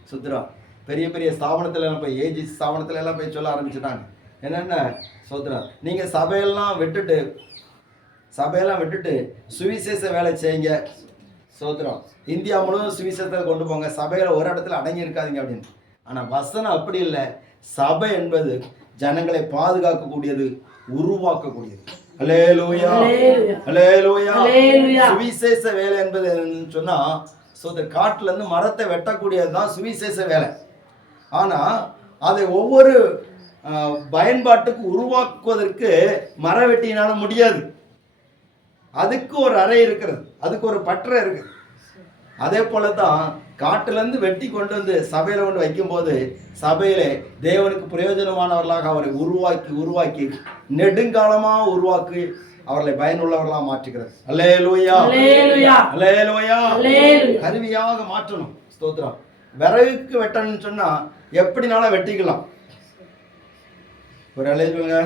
சுத்திரம். பெரிய பெரிய ஸ்தாபனத்துல எல்லாம் போய் ஏஜி ஸ்தாபனத்துல எல்லாம் போய் சொல்ல ஆரம்பிச்சுட்டாங்க. என்னென்ன சோதரா, நீங்க சபையெல்லாம் விட்டுட்டு சுவிசேஷ வேலை செய்யுங்க. சோதரம். இந்தியா முழுவதும் சுவிசேஷத்தை கொண்டு போங்க, சபையில ஒரு இடத்துல அடங்கி இருக்காதீங்க அப்படின்னு. ஆனா வசனம் அப்படி இல்லை. சபை என்பது ஜனங்களை பாதுகாக்கக்கூடியது, உருவாக்கக்கூடியது. அல்லேலூயா. அல்லேலூயா. சுவிசேஷ வேலை என்பது சொன்னா சோதர், காட்டுல இருந்து மரத்தை வெட்டக்கூடியதுதான் சுவிசேஷ வேலை. ஆனா அதை ஒவ்வொரு பயன்பாட்டுக்கு உருவாக்குவதற்கு மர வெட்டினால முடியாது. அதுக்கு ஒரு அறை இருக்கிறது, அதுக்கு ஒரு பற்றை இருக்குது. அதே போலதான் காட்டுல இருந்து வெட்டி கொண்டு வந்து சபையில கொண்டு வைக்கும் போது சபையிலே தேவனுக்கு பிரயோஜனமானவர்களாக அவரை உருவாக்கி நெடுங்காலமா உருவாக்கி அவர்களை பயனுள்ளவர்களாக மாற்றுகிறது. அல்லேலூயா. அல்லேலூயா. கருவியாக மாற்றணும். ஸ்தோத்திரம். விறகுக்கு வெட்டணும்னு சொன்னா எப்படினாலும் வெட்டிக்கலாம். ஒரு அலைய சொல்லுங்க.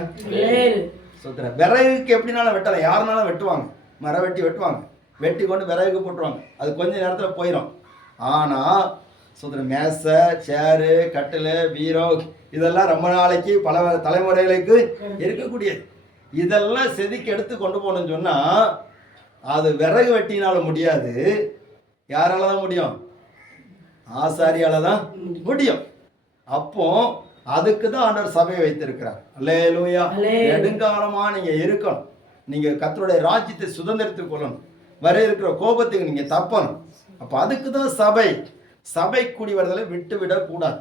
ஸ்தோத்திரம். விறகுக்கு எப்படினாலும் வெட்டலாம், யாருனாலும் வெட்டுவாங்க, மரம் வெட்டுவாங்க, வெட்டி கொண்டு விறகு போட்டுருவாங்க, அது கொஞ்ச நேரத்தில் போயிடும். ஆனால் சுதந்திர மேசை, சேரு, கட்டில், பீரோ இதெல்லாம் ரொம்ப நாளைக்கு பல தலைமுறைகளுக்கு இருக்கக்கூடியது. இதெல்லாம் செதுக்கி எடுத்து கொண்டு போகணும்னு சொன்னால் அது விறகு வெட்டினாலும் முடியாது. யாரால தான் முடியும்? ஆசாரியால தான் முடியும். அப்போ அதுக்கு தான் ஆண்டவர் சபையை வைத்திருக்கிறார். அல்லேலூயா. நெடுங்காலமா நீங்க இருக்கணும், நீங்க கர்த்தருடைய ராஜ்யத்தை சுதந்திரத்துக் கொள்ளணும், வர இருக்கிற கோபத்துக்கு நீங்க தப்பணும். அப்ப அதுக்கு தான் சபை கூடி வருதலை விட்டுவிடக்கூடாது,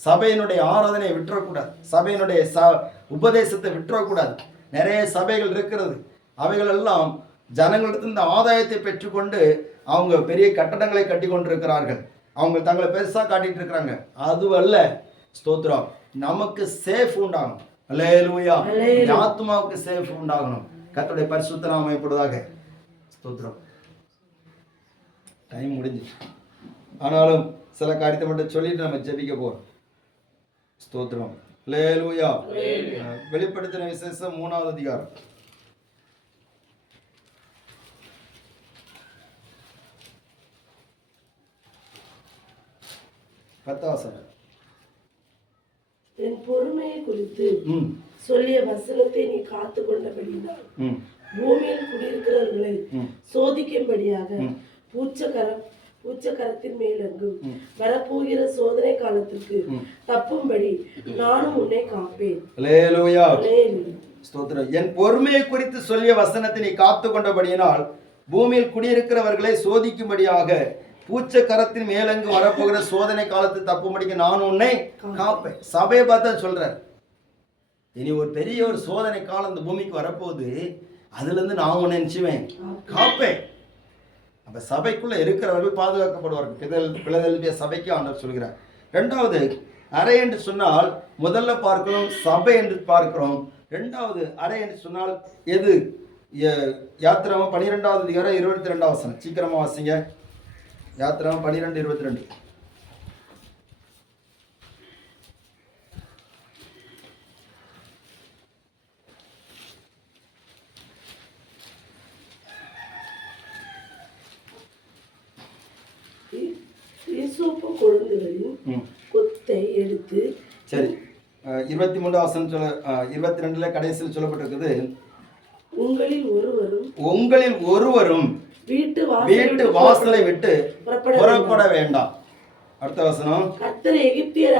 சபையினுடைய ஆராதனையை விட்டுறக்கூடாது, சபையினுடைய உபதேசத்தை விட்டுறக்கூடாது. நிறைய சபைகள் இருக்கிறது, அவைகள் எல்லாம் ஜனங்களிடத்து இந்த ஆதாயத்தை பெற்றுக்கொண்டு அவங்க பெரிய கட்டடங்களை கட்டி கொண்டிருக்கிறார்கள், அவங்க தங்களை பெருசா காட்டிட்டு இருக்கிறாங்க. அதுவல்ல. ஸ்தோத்திரம். நமக்கு சேஃப் உண்டாகணும். அல்லேலூயா. ஆத்மாவுக்கு சேஃப் உண்டாகணும். கர்த்தருடைய பரிசுத்த நாமம் மகிமைப்படுவதாக. ஸ்தோத்திரம். டைம் முடிஞ்சிச்சு, ஆனாலும் சில காரியத்தை மட்டும் சொல்லிட்டு நம்ம ஜெபிக்க போறோம். ஸ்தோத்திரம். அல்லேலூயா. வெளிப்படுத்தின விசேஷம் 3வது அதிகாரம். என் பொறுமையை குறித்து சொல்லிய வசனத்தை நீ காத்து கொண்டபடியால் பூமியில் குடியிருக்கிறவர்களை சோதிக்கும்படியாக பூச்சக்கரத்தின் மேலெங்கும் வரப்போகிற சோதனை காலத்திற்கு தப்பும்படி நானும் உன்னை காப்பேன். அல்லேலூயா. ஸ்தோத்திரம். என் பொறுமையை குறித்து சொல்லிய வசனத்தை நீ காத்து கொண்டபடியினால் பூமியில் குடியிருக்கிறவர்களை சோதிக்கும்படியாக பூச்சக்கரத்தின் மேலங்கு வரப்போகிற சோதனை காலத்து தப்பும்படிக்கு நான் உன்னை காப்பேன். சபையை பார்த்தா சொல்றார், இனி ஒரு பெரிய ஒரு சோதனை காலம் இந்த பூமிக்கு வரப்போகுது, அதுல இருந்து நான் உன்னை நினைச்சுவேன் காப்பேன். அப்ப சபைக்குள்ள இருக்கிறவர்கள் பாதுகாக்கப்படுவார்கள். பிலதெல்பியா சபைக்கு ஆண்டவர் சொல்கிறார். இரண்டாவது, அறை என்று சொன்னால் முதல்ல பார்க்கிறோம் சபை என்று பார்க்கிறோம். இரண்டாவது அறை என்று சொன்னால் எது? யாத்திராமம் 12வது அதிகாரம் 22வது வசனம். சீக்கிரமா வாசிங்க. யாத்திராமம் 12:22. கொழுந்துகளின் கொத்தை எடுத்து, சரி, 23வது வசனம் 22ல கடைசியில் சொல்லப்பட்டிருக்குது, உங்களில் ஒருவரும் வீட்டு வாசலை விட்டு புறப்பட வேண்டாம். அடுத்த வசனம், கர்த்தர் எகிப்தியர்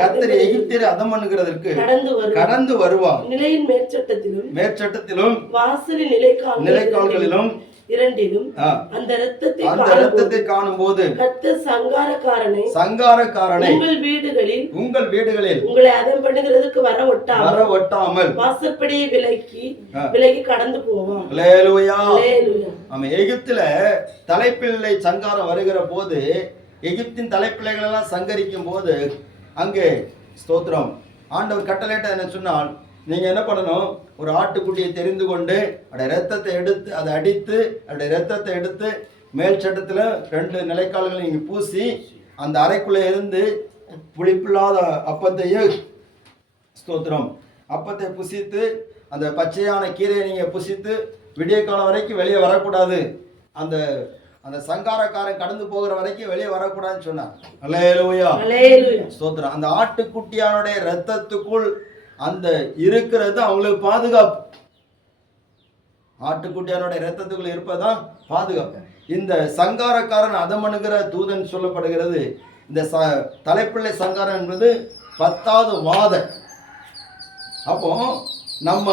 எகிப்தியரை அதம் பண்ணுகிறதற்கு கடந்து கடந்து வருவார். நிலையின் மேற்சட்டத்திலும் வாசலின் நிலைக்கால்களிலும் இரண்டிலும் அந்த இரத்தத்தை காணும்போது கர்த்தர் சங்காரக்காரனை உங்கள் வீடுகளில் உங்களை அதம் பண்ணுகிறதுக்கு வர ஒட்டாமல் வாசற்படியை விலகி கடந்து போவான். அல்லேலூயா. ஆமென். எகிப்தில தலைப்பிள்ளை சங்காரம் வருகிற போது, எகிப்தின் தலைப்பிள்ளைகள் எல்லாம் சங்கரிக்கும் போது அங்கே ஸ்தோத்திரம் ஆண்டவர் கட்டளையிட்ட என்ன சொன்னால், நீங்க என்ன பண்ணணும், ஒரு ஆட்டுக்குட்டியை தெரிந்து கொண்டு அதோட ரத்தத்தை எடுத்து அதை அடித்து அதோட ரத்தத்தை எடுத்து மேல் சட்டத்தில் 2 நிலைக்கால்களை நீங்க பூசி அந்த அறைக்குள்ளே இருந்து புளிப்பில்லாத அப்பத்தையும் ஸ்தோத்திரம் அப்பத்தை புசித்து அந்த பச்சையான கீரையை நீங்க புசித்து விடிய காலம் வரைக்கும் வெளியே வரக்கூடாது, அந்த அந்த சங்காரக்காரன் கடந்து போகிற வரைக்கும் வெளியே வரக்கூடாதுன்னு சொன்னார். அல்லேலூயா. ஸ்தோத்திரம். அந்த ஆட்டுக்குட்டியானுடைய ரத்தத்துக்குள் அந்த இருக்கிறது அவங்களுக்கு பாதுகாப்பு. ஆட்டுக்குட்டியானுடைய ரத்தத்துக்குள்ள இருப்பதான் பாதுகாப்பு. இந்த சங்காரக்காரன் அதமனுகிற தூதன் சொல்லப்படுகிறது. இந்த தலைப்பிள்ளை சங்காரம் என்பது 10வது வாத. அப்போ நம்ம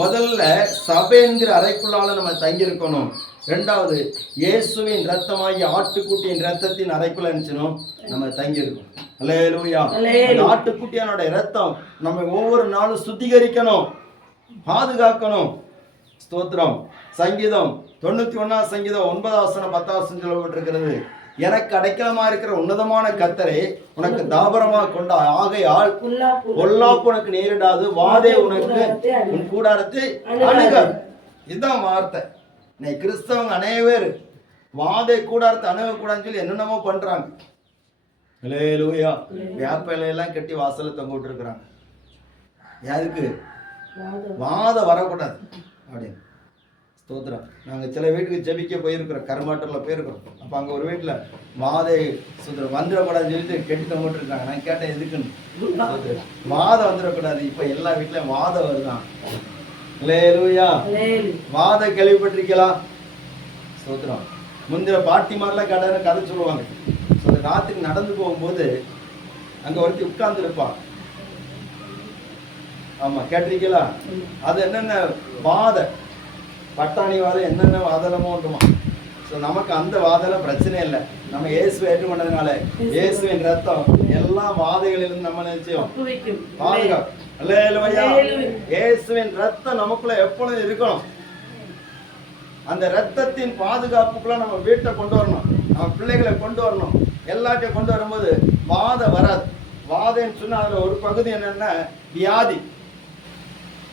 முதல்ல சபை என்கிற அறைக்குள்ளால நம்ம தங்கியிருக்கணும். 2வது இயேசுவின் ரத்தமாகி ஆட்டுக்குட்டியின் ரத்தத்தின் அறைக்குள்ள இருந்துச்சணும் நம்ம தங்கியிருக்கணும். அல்லேலூயா. அந்த ஆட்டுக்குட்டியானுடைய ரத்தம் நம்ம ஒவ்வொரு நாளும் சுத்திகரிக்கணும், பாதுகாக்கணும். ஸ்தோத்திரம். சங்கீதம் 91 சங்கீதம் 9 10 சொல்லப்பட்டிருக்கிறது, எனக்கு அடைக்கலமா இருக்கிற உன்னதமான கர்த்தரே உனக்கு தாபரமா கொண்ட ஆகையால் பொல்லாப்பு உனக்கு நேரிடாது, வாதே உனக்கு உன் கூடாரத்தை அணுகாது. இதுதான் வார்த்தை. இன்னைக்கு கிறிஸ்தவங்க அநேகர் வாதை கூடாரத்தை அணுகக்கூடாதுன்னு சொல்லி என்னென்னமோ பண்றாங்க. அல்லேலூயா. வேப்பையிலாம் கட்டி வாசல்ல தொங்க விட்டுருக்குறாங்க. யாருக்கு? வாதம் வரக்கூடாது அப்படின்னு. ஸ்தோத்திரம். நாங்கள் சில வீட்டுக்கு ஜெபிக்க போயிருக்கிறோம், கருமாட்டூரில் போயிருக்கிறோம். அப்போ அங்கே ஒரு வீட்டில் வாதை சுந்தரம் வந்துடக்கூடாதுன்னு சொல்லிட்டு கெட்டி தொங்க விட்டுருக்காங்க. நான் கேட்டேன் எதுக்குன்னு. வாதம் வந்துடக்கூடாது. இப்போ எல்லா வீட்லையும் வாதம் வருதான். அல்லேலூயா. வாத கேள்விப்பட்டிருக்கலாம். ஸ்தோத்திரம். முந்திர பாட்டிமாரெலாம் கதை சொல்லுவாங்க. ராத்திரி நடந்து போகும்போது அங்க ஒருத்தி உட்கார்ந்து இருப்பா. ஆமா, கேட்டிருக்கீங்களா? அது என்னென்ன வாத பட்டாணி வாதம் என்னென்ன வாதலமோ உண்டுமா. ஸோ நமக்கு அந்த வாதெல்லாம் பிரச்சனை இல்லை. நம்ம இயேசுவை ஏற்றுக்கொண்டதுனால இயேசுவின் ரத்தம் எல்லா வாதைகளிலும் நம்ம நிச்சயம் பாதுகாப்பு. அல்லேலூயா. இயேசுவின் ரத்தம் நமக்குள்ள எப்பொழுதும் இருக்கணும். அந்த ரத்தத்தின் பாதுகாப்புக்குள்ள நம்ம வீட்டை கொண்டு வரணும், நம்ம பிள்ளைகளை கொண்டு வரணும், எல்லாத்தையும் கொண்டு வரும்போது வாதம் வராது. வாதம்னு சொன்னா அதுல ஒரு பகுதி என்னன்னா வியாதி.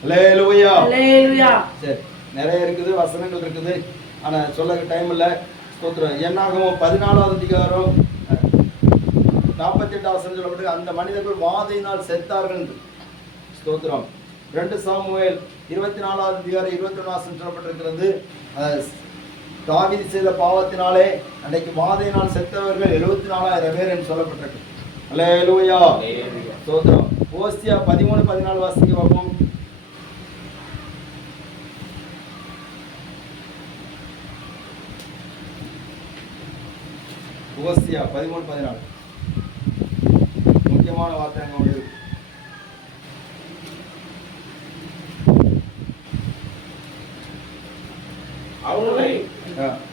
அல்லேலூயா. சரி, நிறைய இருக்குது, வசனங்கள் இருக்குது, ஆனா சொல்ல டைம் இல்லை. ஸ்தோத்திரம். என்னாகும் 14வது அதிகாரம் 48 சொல்லப்பட்டு அந்த மனிதர்கள் வாதையினால் செத்தார்கள். ஸ்தோத்திரம். 2 சாமுவேல் 24வது அதிகாரம் 21 சொல்லப்பட்டிருக்கிறது. தாவீது செய்த பாவத்தினாலே அன்றைக்கு வாதையினால் செத்தவர்கள் 74,000 பேர் என்று சொல்லப்பட்டிருக்கு. அல்லேலூயா. ஸ்தோத்திரம். ஓசியா 13-14 வாசிக்க பார்ப்போம். ஓசியா 13-14 முக்கியமான வார்த்தை அங்க இருக்கு. அவர்களை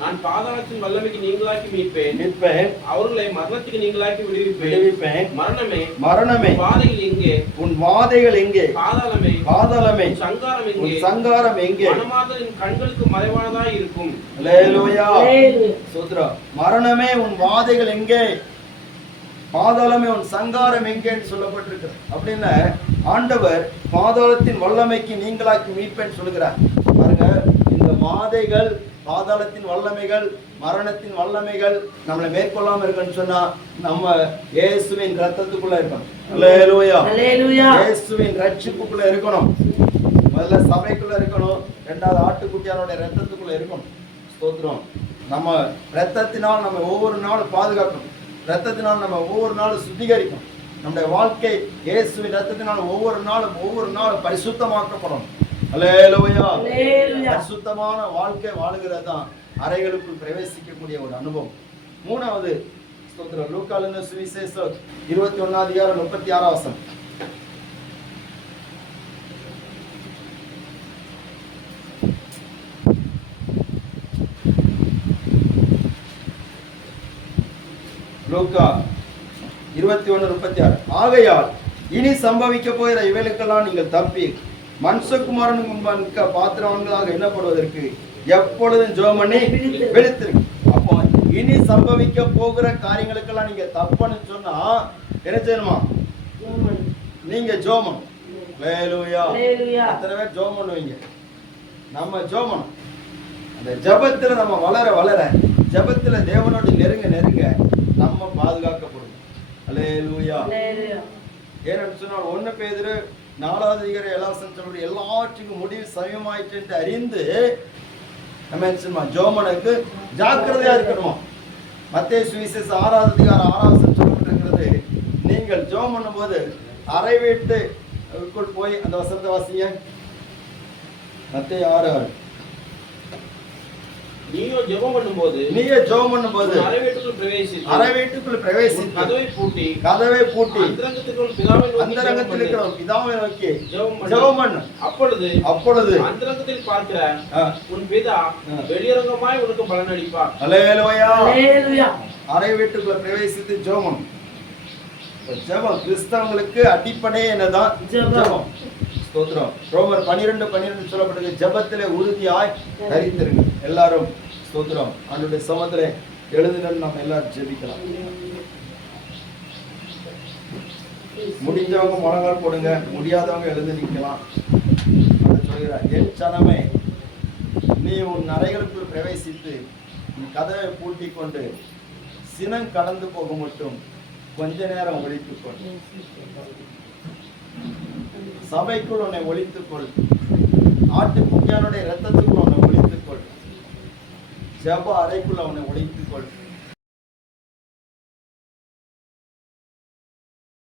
நான் பாதாளத்தின் வல்லமைக்கு நீங்களாக்கி மீட்பேன், அவர்களை மரணத்துக்கு நீங்களாக்கி விடுவிப்பேன். மரணமே வாதைகள் எங்கே? உன் வாதைகள் எங்கே? பாதாளமே சங்காரம் எங்கே? மனமாதலின் கண்களுக்கு மறைவானதாய் இருக்கும். அல்லேலூயா. ஸ்தோத்திரம். மரணமே உன் வாதைகள் எங்கே? பாதாளமே உன் சங்காரம் எங்கேன்னு சொல்லப்பட்டிருக்கு. அப்படின்னா ஆண்டவர் பாதாளத்தின் வல்லமைக்கு நீங்களாக்கி மீட்பேன்னு சொல்லுகிறார். பாருங்க, இந்த வாதைகள், பாதாளத்தின் வல்லமைகள், மரணத்தின் வல்லமைகள் நம்மளை மேற்கொள்ளாம இருக்குன்னு சொன்னா நம்ம இயேசுவின் ரத்தத்துக்குள்ள இருக்கணும். அல்லேலூயா. இயேசுவின் ரட்சிப்புக்குள்ள இருக்கணும். முதல்ல சபைக்குள்ள இருக்கணும், 2வது ஆட்டுக்குட்டியானுடைய ரத்தத்துக்குள்ள இருக்கணும். ஸ்தோத்திரம். நம்ம ரத்தத்தினால் நம்ம ஒவ்வொரு நாளும் பாதுகாக்கணும், ரத்தத்தினால் நம்ம ஒவ்வொரு நாளும் சுத்திகரிக்கணும். நம்முடைய வாழ்க்கை இயேசுவின் ரத்தத்தினால் ஒவ்வொரு நாளும் பரிசுத்தமாக்கப்படும். அல்லேலூயா. பரிசுத்தமான வாழ்க்கை வாழுகிறது தான் அறைகளுக்குள் பிரவேசிக்கக்கூடிய ஒரு அனுபவம். 3வது ஸ்தோத்திரம். லூக்காலின் சுவிசேஷம் 21 அதிகாரம் 36 வசனம். லூக்கா 21:36. ஆகையால் இனி சம்பவிக்க போகிற இவைகளுக்கெல்லாம் நீங்கள் தப்பி மனுஷகுமாரன் முன்பாக நிற்க பாத்திரவான்களாக எண்ணப்படுவதற்கு எப்பொழுதும் ஜெபம் பண்ணி விழித்திருக்கு. அப்போ இனி சம்பவிக்க போகிற காரியங்களுக்கெல்லாம் நீங்க தப்புன்னு சொன்னா என்ன செய்யணுமா? நீங்க ஜெபம் பண்ணணும். ஹல்லேலூயா. எத்தனை பேர் ஜெபம் பண்ணுவீங்க? நம்ம ஜெபம் பண்ணணும். அந்த ஜெபத்துல நம்ம வளர வளர, ஜெபத்துல தேவனோடு நெருங்க நெருங்க நம்ம பாதுகாக்கப்படும். ஹல்லேலூயா. ஏன்னு சொன்னால் 1 பேதுரு 4 அதிகாரம் 7 வசனம் எல்லாவற்றுக்கும் முடிவு சமயமாயிற்று என்று அறிந்து நம்ம என்ன செய்யணும்? ஜெபமனுக்கு ஜாக்கிரதையா இருக்கணுமா? மத்தேயு சுவிசேஷம் 6 அதிகாரம் 6 வசனம் சொல்லப்பட்டிருக்கிறது. நீங்கள் ஜெபம் பண்ணும்போது அறை வீட்டுக்குள் போய் அந்த வசனத்தை வாசிங்க. மத்தேயு 6:6. நீயோ ஜெபம் பண்ணும்போது அறை வீட்டுக்குள் பிரவேசித்து கதவை பூட்டி அந்தரங்கத்தில் இருக்கிற பிதாவை நோக்கி ஜெபம் பண்ணு. அப்பொழுது அந்தரங்கத்தில் பார்க்கிற உன் பிதா வெளியரங்கமாய் உனக்கு பலன் அளிப்பார். ஹல்லேலூயா. அறை வீட்டுக்குள்ள பிரவேசித்து ஜெபம். ஜெபம் கிறிஸ்தவங்களுக்கு அடிப்படை என்னதான்? ஜெபம். ஸ்தோத்திரம். ரோமர் 12:12 சொல்லப்படுது, ஜெபத்திலே உறுதியாய் தரித்திருங்க. எல்லாரும் ஸ்தோத்திரம். ஆண்டவருடைய சமத்திலே எழுதுங்க. நம்ம எல்லாரும் ஜெபிக்கலாம். முடிஞ்சவங்க முழங்கால் போடுங்க, முடியாதவங்க எழுந்து நிற்கலாம். சொல்கிறார், என் சனமே, நீ உன் அறைகளுக்குள் பிரவேசித்து நீ கதவை பூட்டி கொண்டு சினம் கடந்து போக மட்டும் கொஞ்ச நேரம் ஒழித்துக்கொள். சபைக்குள் உன்னை ஒழித்துக்கொள். ஆட்டுக்குட்டியானுடைய இரத்தத்துக்குள் உன்னை ஒழித்துக்கொள். ஜெப அறைக்குள்ள உன்னை ஒழித்துக்கொள்.